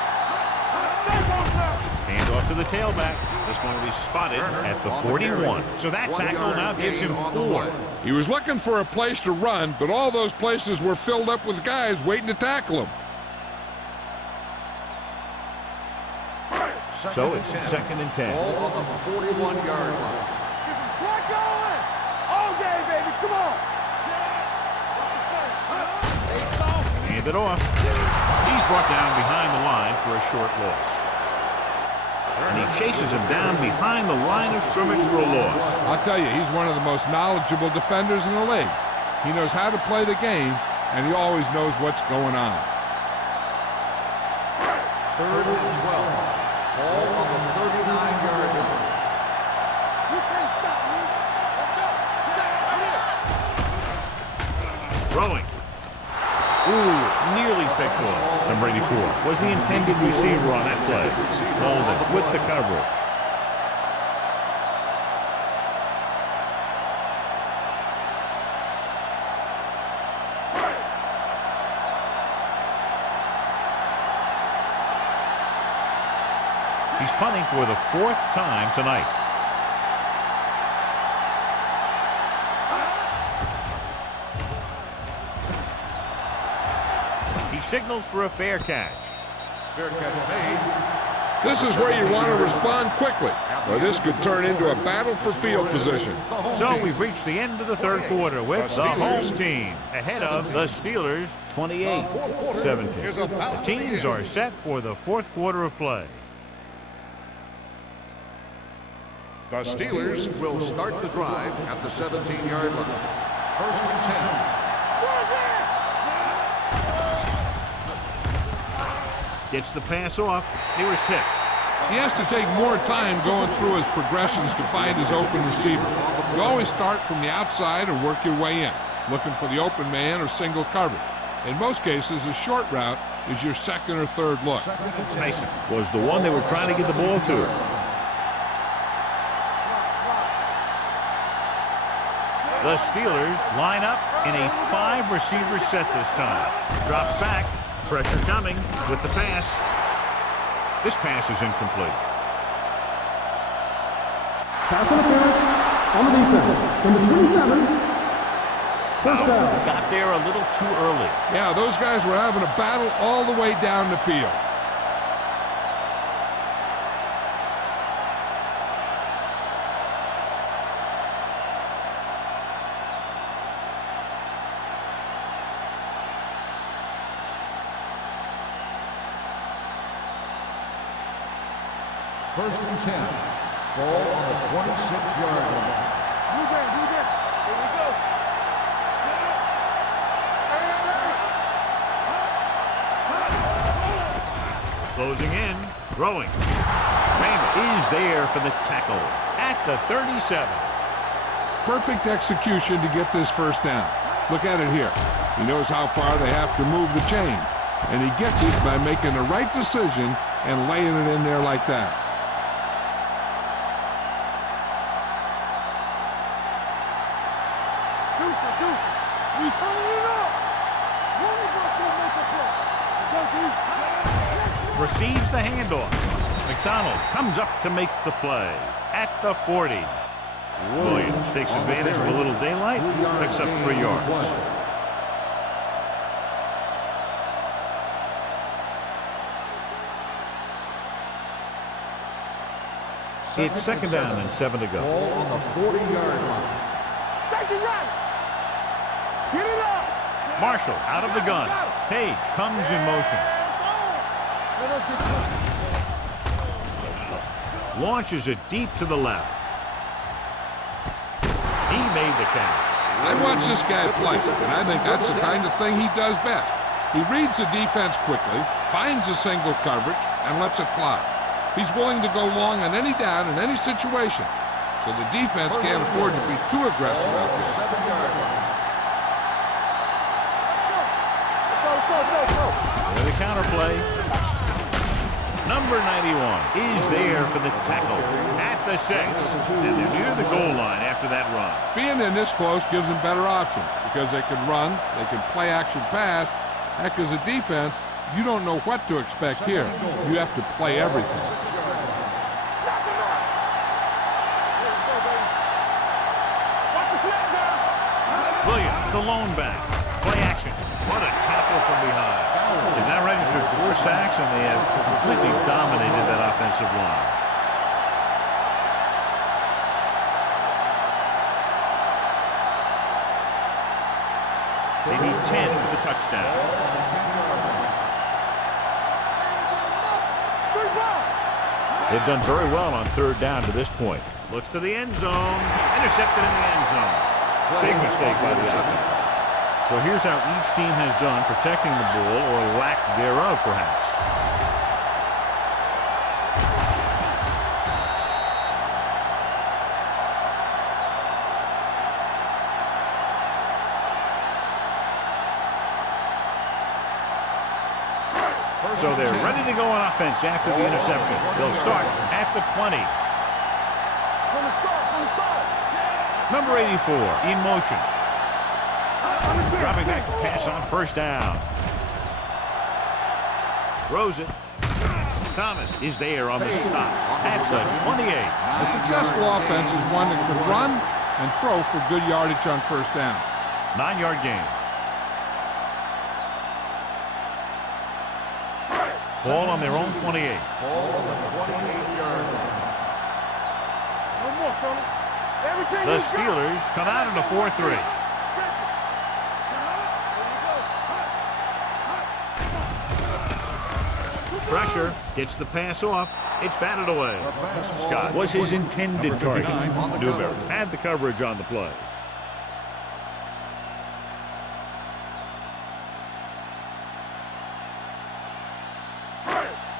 Hand off to the tailback. This one will be spotted at the 41. So that tackle now gives him 4. He was looking for a place to run, but all those places were filled up with guys waiting to tackle him. So it's 2nd and 10. Ball on the 41-yard line. Get some slack going. All day, baby. Come on. Hand it off. He's brought down behind the line for a short loss. And he chases him down behind the line of scrimmage for a loss. I'll tell you, he's one of the most knowledgeable defenders in the league. He knows how to play the game, and he always knows what's going on. 3rd and 12. Ball on the 39-yard line. You can't stop me. Let's go. Right here. Throwing. Ooh, nearly picked off. Number 84 was the intended receiver on that play. Holden with the coverage. He's punting for the 4th time tonight. He signals for a fair catch. Fair catch made. This is where you want to respond quickly, or this could turn into a battle for field position. So we've reached the end of the 3rd quarter with the home team ahead of the Steelers 28-17. The teams are set for the 4th quarter of play. The Steelers will start the drive at the 17-yard line. 1st and 10. Gets the pass off. Here's Tip. He has to take more time going through his progressions to find his open receiver. You always start from the outside and work your way in, looking for the open man or single coverage. In most cases, a short route is your 2nd or 3rd look. Tyson was the one they were trying to get the ball to. The Steelers line up in a 5-receiver set this time. Drops back. Pressure coming with the pass. This pass is incomplete. Pass interference on the defense. Number 27. First down. Got there a little too early. Yeah, those guys were having a battle all the way down the field. First and 10. Ball on the 26-yard line. You there. Here we go. Closing in. Throwing. Randall is there for the tackle at the 37. Perfect execution to get this first down. Look at it here. He knows how far they have to move the chain, and he gets it by making the right decision and laying it in there like that. We turning it up. One of us will make a play. Receives the handoff. McDonald comes up to make the play at the 40. Williams takes advantage of a little daylight, picks up 3 yards. It's 2nd down and 7 to go. Ball on the 40-yard line. Take it right. Get it up. Marshall out of the gun. Page comes in motion. Launches it deep to the left. He made the catch. I watch this guy play, and I think that's the kind of thing he does best. He reads the defense quickly, finds a single coverage, and lets it fly. He's willing to go long on any down in any situation. so the defense can't afford to be too aggressive out there. 7-yard line. There's the counterplay. Number 91 is there for the tackle at the 6. And they're near the goal line after that run. Being in this close gives them better options because they can run, they can play action pass. Heck, as a defense, you don't know what to expect here. You have to play everything. Williams, the lone back. Play action. What a tackle from behind. They've now registered 4 sacks, and they have completely dominated that offensive line. They need 10 for the touchdown. They've done very well on 3rd down to this point. Looks to the end zone. Intercepted in the end zone. Big mistake by the offense. So here's how each team has done protecting the ball, or lack thereof, perhaps. So they're ready to go on offense after the interception. They'll start at the 20. Number 84 in motion. Dropping back to pass on 1st down. Throws it. Thomas is there on the stop at the 28. A successful offense is one that can run and throw for good yardage on 1st down. 9-yard gain. Ball on their own 28. Ball on the 28-yard line. The Steelers come out in a 4-3. Pressure gets the pass off. It's batted away. Scott was his intended target. Newberry had the coverage on the play.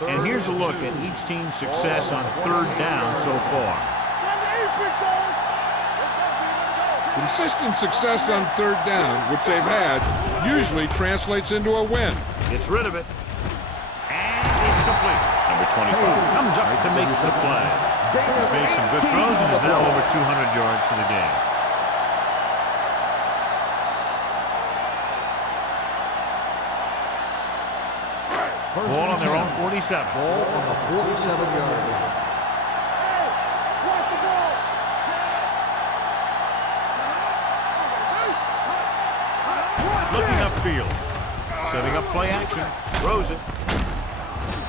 And here's a look at each team's success on 3rd down so far. Consistent success on 3rd down, which they've had, usually translates into a win. Gets rid of it. And it's complete. Number 25 comes up to make the play. He's made some good throws and is now over 200 yards for the game. Ball on their own 47. Ball on the 47-yard line. Looking upfield. Setting up play action. Throws it.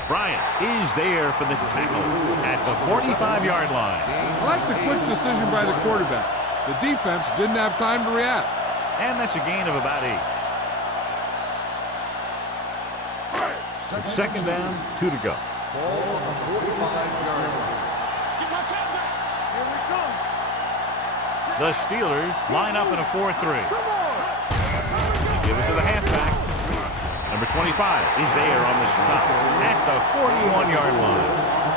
Bryant is there for the tackle at the 45-yard line. I like the quick decision by the quarterback. The defense didn't have time to react. And that's a gain of about 8. It's 2nd down, 2 to go. Ball on the 45-yard line. The Steelers line up in a 4-3. They give it to the halfback. Number 25 is there on the stop at the 41-yard line.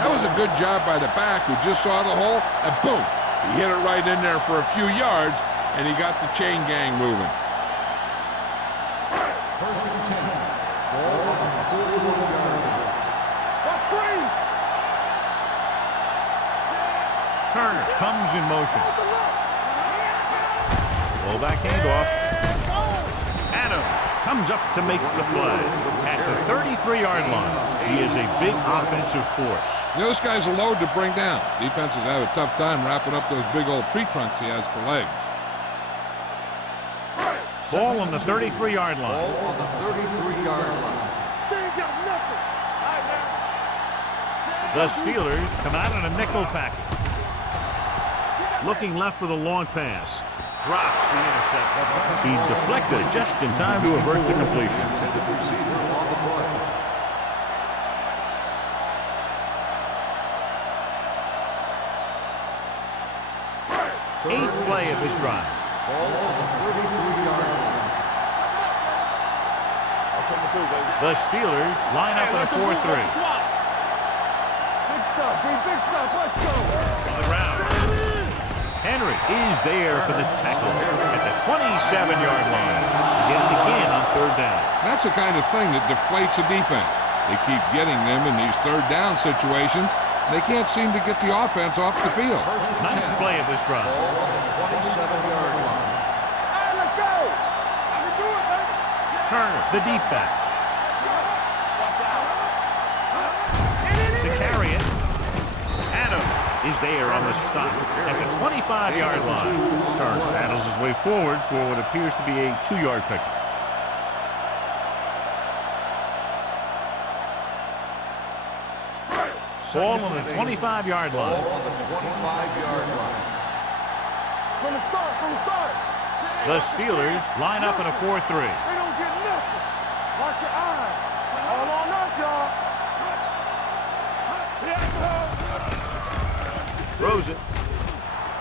That was a good job by the back who just saw the hole, and boom, he hit it right in there for a few yards, and he got the chain gang moving. 1st and 10. Ball on the 41-yard line. Turner comes in motion. Fullback handoff. Adams comes up to make the play at the 33-yard line. He is a big offensive force. You know, this guy's a load to bring down. Defenses have a tough time wrapping up those big old tree trunks he has for legs. Ball on the 33-yard line. Ball on the 33-yard line. The Steelers come out in a nickel package. Looking left for the long pass. Drops the interception. He deflected it just in time to avert the completion. Intended receiver on the play. Eighth play of this drive. Ball on the 33-yard line. The Steelers line up in a 4-3. Big stuff, big stuff, let's go. On the ground. Perry is there for the tackle at the 27-yard line. Get it again on third down. That's the kind of thing that deflates a defense. They keep getting them in these third down situations. They can't seem to get the offense off the field. Ninth play of this drive. Ball on the 27-yard line. Hey, let's go. I can do it, baby. Turner, the deep back. To carry it. Adams is there on the stop at the 25-yard line. Turner battles his way forward for what appears to be a 2-yard pickup. Ball on the 25-yard line. Ball on the 25-yard line. From the start. The Steelers line up in a 4-3. They don't get nothing. Watch your eyes. All on us, y'all. Throws it.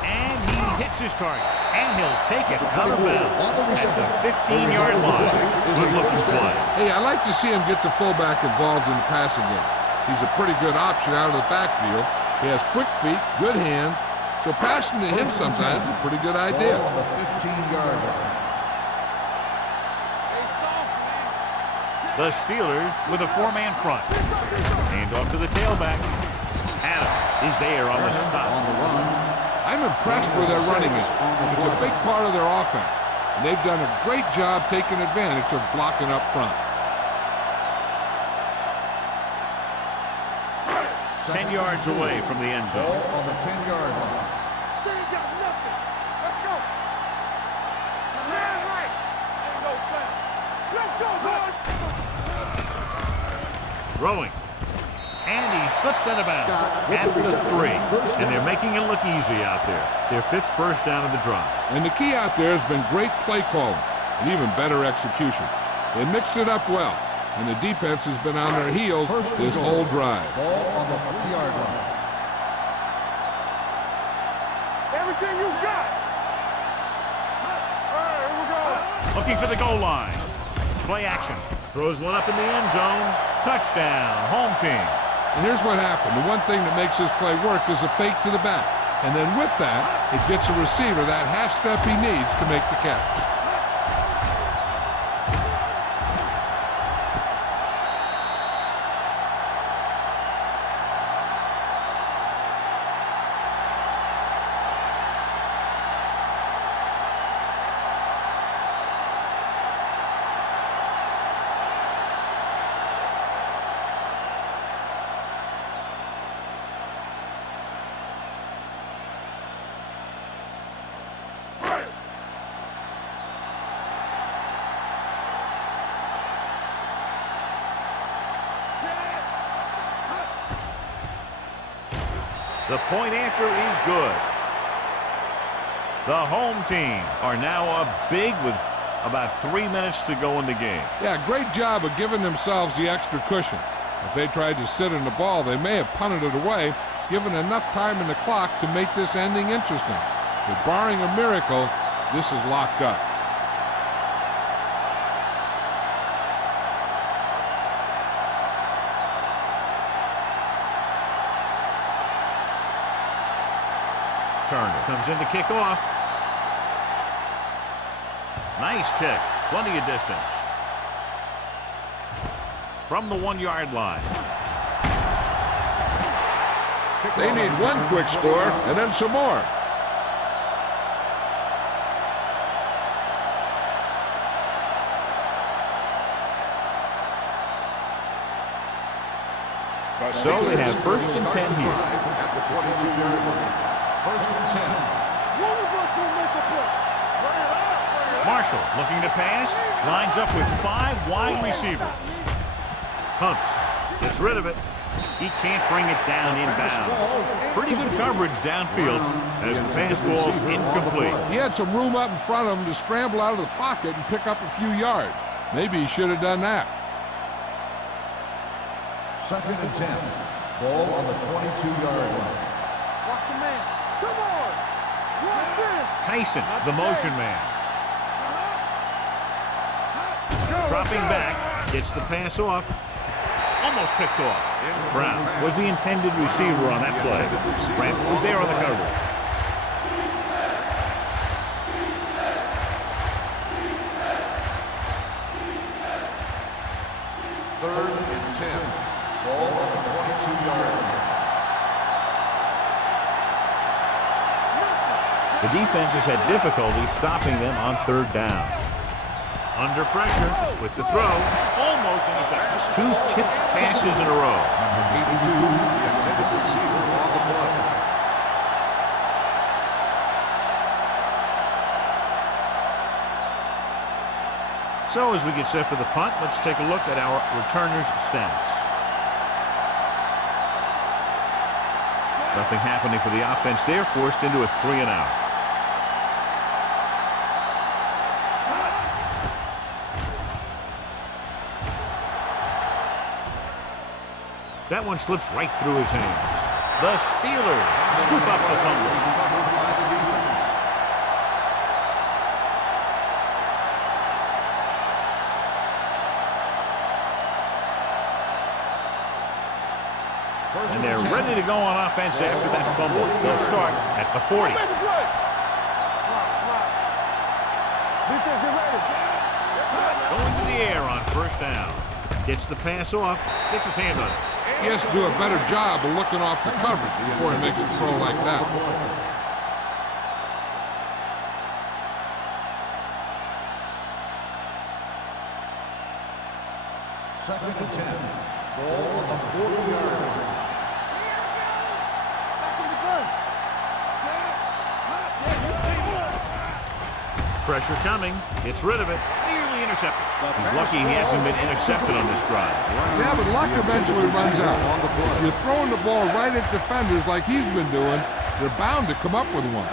And he hits his target. And he'll take it out of bounds at the 15-yard line. Good-looking play. Hey, I like to see him get the fullback involved in the passing game. He's a pretty good option out of the backfield. He has quick feet, good hands, so passing to him sometimes is a pretty good idea. Ball on the 15-yard line. The Steelers with a 4-man front. Hand off to the tailback. Adams is there on the stop. On the run. I'm impressed with their running game. It's a big part of their offense, and they've done a great job taking advantage of blocking up front. 10 yards away from the end zone. Ball on the 10-yard line. They ain't got nothing. Let's go. Man right. Ain't no fast. Let's go, boys. Throwing. And he slips out of bounds at the 3. And they're making it look easy out there. Their 5th first down of the drive. And the key out there has been great play calling and even better execution. They mixed it up well, and the defense has been on their heels this whole drive. Ball on the 3-yard line. Everything you got. All right, here we go. Looking for the goal line. Play action. Throws one up in the end zone. Touchdown, home team. And here's what happened. The one thing that makes this play work is a fake to the back. And then with that, it gets a receiver that half step he needs to make the catch. The point after is good. The home team are now up big with about 3 minutes to go in the game. Yeah, great job of giving themselves the extra cushion. If they tried to sit in the ball, they may have punted it away, given enough time in the clock to make this ending interesting. But barring a miracle, this is locked up. Turner comes in to kick off. Nice kick. Plenty of distance. From the 1-yard line. They need one quick score and then some more. So they have 1st and 10 here. At the 22-yard line. 1st and 10. One of us will make a play. Bring it up. Marshall looking to pass. Lines up with 5 wide receivers. Pumps. Gets rid of it. He can't bring it down inbounds. Pretty good coverage downfield as the pass falls incomplete. He had some room up in front of him to scramble out of the pocket and pick up a few yards. Maybe he should have done that. 2nd and 10. Ball on the 22-yard line. Watch your man. Come on. Watch this. Tyson, the motion man. Dropping back, gets the pass off. Almost picked off. Brown was the intended receiver on that play. Brent was there on the coverage. The defense has had difficulty stopping them on third down. Under pressure with the throw, almost intercepted. 2 tipped passes in a row. Number 82, the intended receiver on the play. So as we get set for the punt, let's take a look at our returners' stats. Nothing happening for the offense there, forced into a 3-and-out. That one slips right through his hands. The Steelers scoop up the fumble. By the defense. And they're ready to go on offense after that fumble. They'll start at the 40. Going to the air on first down. Gets the pass off, gets his hand on it. He has to do a better job of looking off the coverage before he makes a throw like that. Second and 10. Ball on the 40-yard line. Pressure coming, gets rid of it, nearly intercepted. He's lucky he hasn't been intercepted on this drive. Yeah, but luck eventually runs out. If you're throwing the ball right at defenders like he's been doing, they're bound to come up with one.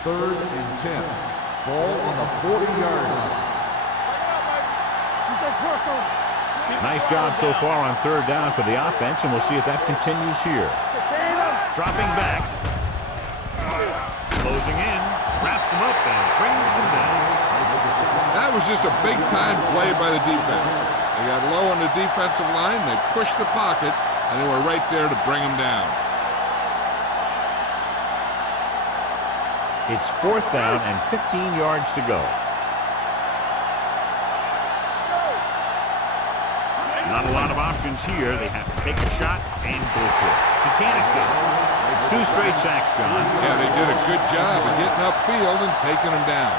Third and 10. Ball on the 40-yard line. Nice job so far on third down for the offense, and we'll see if that continues here. Dropping back. Closing in, wraps him up and brings him down. That was just a big-time play by the defense. They got low on the defensive line, they pushed the pocket, and they were right there to bring him down. It's 4th down and 15 yards to go. Not a lot of options here. They have to take a shot and go for it. He can't escape. 2 straight sacks, John. Yeah, they did a good job of getting upfield and taking him down.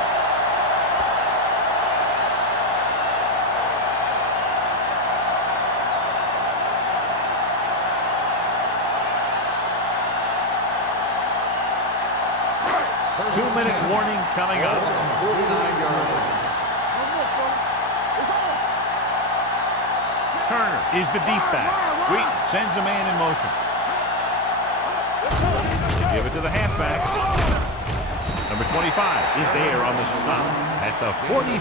Two-minute warning coming up. 49-yard line. Turner is the deep back. Wheat sends a man in motion. They give it to the halfback. Number 25 is there on the stop at the 43.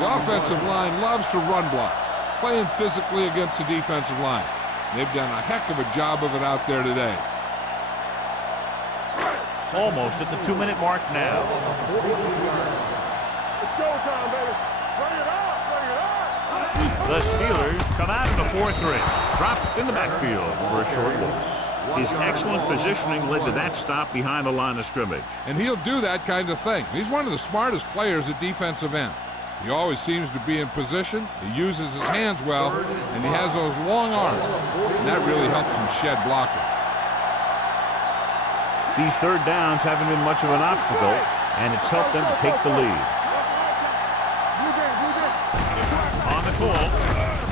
The offensive line loves to run block, playing physically against the defensive line. They've done a heck of a job of it out there today. Almost at the 2-minute mark now. It's showtime, baby. Bring it on, bring it on. The Steelers come out in the 4-3. Dropped in the backfield for a short loss. His excellent positioning led to that stop behind the line of scrimmage. And he'll do that kind of thing. He's one of the smartest players at defensive end. He always seems to be in position, he uses his hands well, and he has those long arms. And that really helps him shed blocking. These third downs haven't been much of an obstacle, and it's helped them to take the lead. On the call,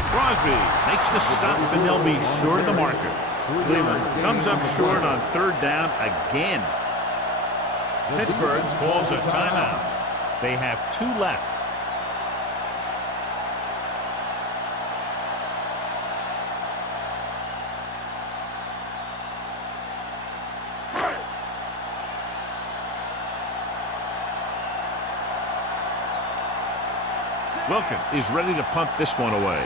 Crosby makes the stop, and they'll be short of the marker. Cleveland comes up short on third down again. Pittsburgh calls a timeout. They have 2 left. Wilkins is ready to punt this one away.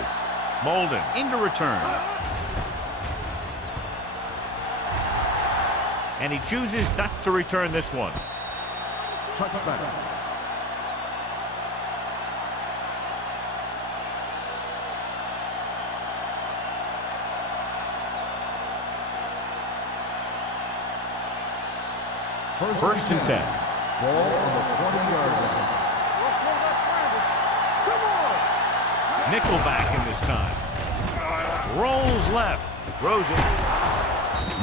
Molden into return. And he chooses not to return this one. Touchback. First and 10. Ball on the 20-yard line. Nickelback in this time. Rolls left. Throws it.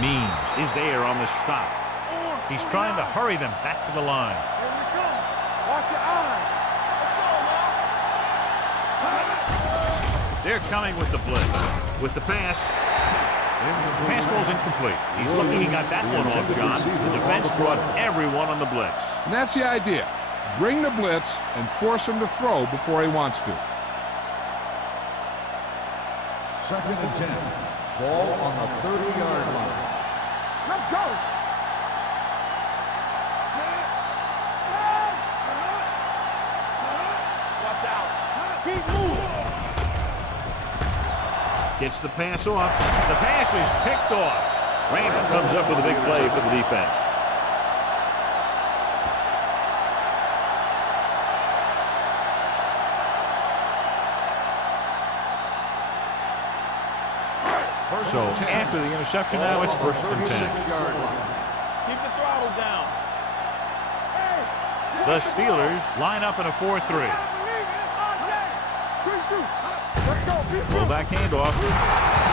Means is there on the stop. He's trying to hurry them back to the line. Here we go. Watch your eyes. Let's go, They're coming with the blitz. With the pass. Pass ball's incomplete. He's lucky he got that one off, John. The defense brought everyone on the blitz. And that's the idea. Bring the blitz and force him to throw before he wants to. 2nd and 10. Ball on the 30-yard line. Let's go. Watch out. Keep moving. Gets the pass off. The pass is picked off. Randall comes up with a big play for the defense. So after the interception now, it's 1st and 10. Keep the throttle down. The Steelers line up in a 4-3. Fullback handoff.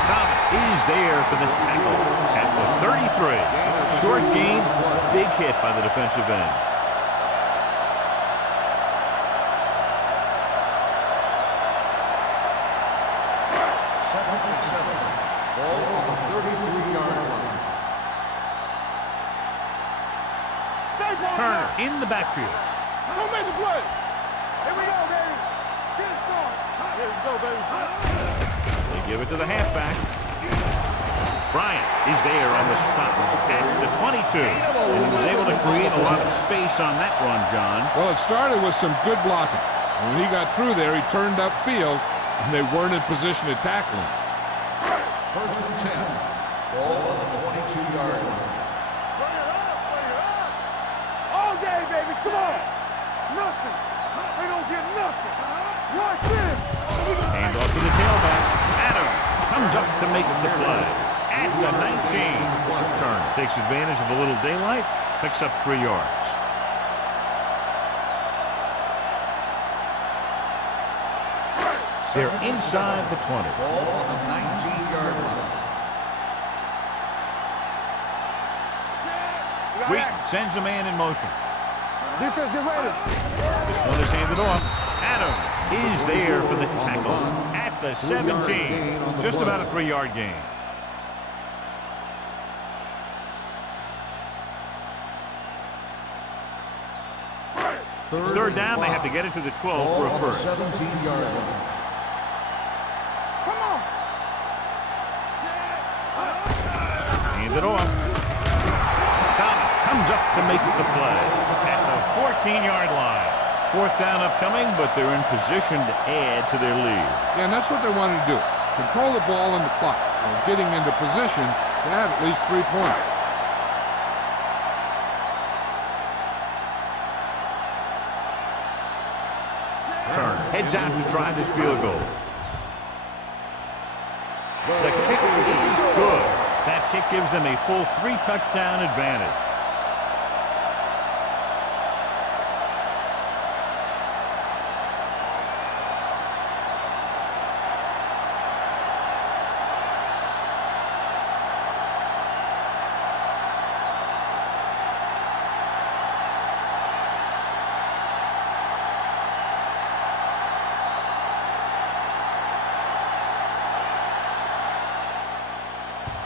Thomas is there for the tackle at the 33. Short gain, big hit by the defensive end. Turner in the backfield. Don't make the play. Here we go, baby. Get it started. Here we go, baby. They give it to the halfback. Bryant is there on the stop at the 22. And he was able to create a lot of space on that run, John. Well, it started with some good blocking. And when he got through there, he turned upfield, and they weren't in position to tackle him. 1st and 10. Ball on the 22-yard line. Bring it up, bring it up. All day, baby. Come on. Nothing. They don't get nothing. Watch this. Hand off to the tailback. Adams comes up to make the play at the 19. Turner takes advantage of a little daylight, picks up 3 yards. They're inside the 20. Ball on the 19-yard line. Wheat sends a man in motion. Defense, get ready. This one is handed off. Adams is there for the tackle at the 17. Just about a 3-yard gain. It's 3rd down. They have to get it to the 12 for a first. 17-yard line. Come on. Hand it off. Thomas comes up to make the play at the 14-yard line. 4th down upcoming, but they're in position to add to their lead. Yeah, and that's what they wanted to do. Control the ball and the clock, while getting into position to have at least 3 points. Turn heads out to try this field goal. The kick is good. That kick gives them a full 3-touchdown advantage.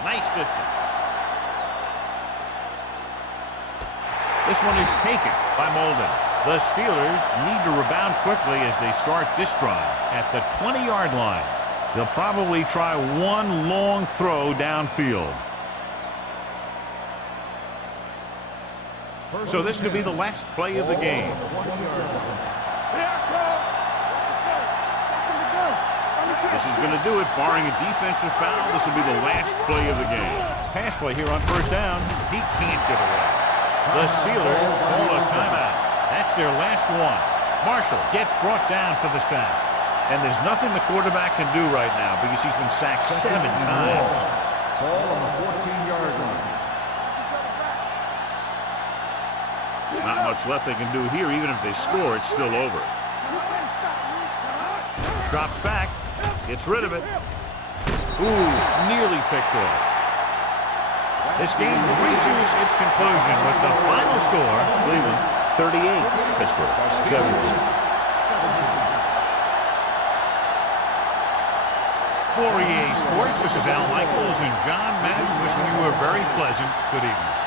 Nice distance. This one is taken by Molden. The Steelers need to rebound quickly as they start this drive at the 20-yard line. They'll probably try one long throw downfield. So this could be the last play of the game. This is going to do it. Barring a defensive foul, this will be the last play of the game. Pass play here on 1st down. He can't get away. The Steelers call a timeout. That's their last one. Marshall gets brought down for the sack. And there's nothing the quarterback can do right now because he's been sacked 7 times. Ball on the 14-yard line. Not much left they can do here. Even if they score, it's still over. Drops back. Gets rid of it. Ooh, nearly picked off. This game reaches its conclusion with the final score, Cleveland 38, Pittsburgh 17. For EA Sports, this is Al Michaels and John Madden wishing you a very pleasant good evening.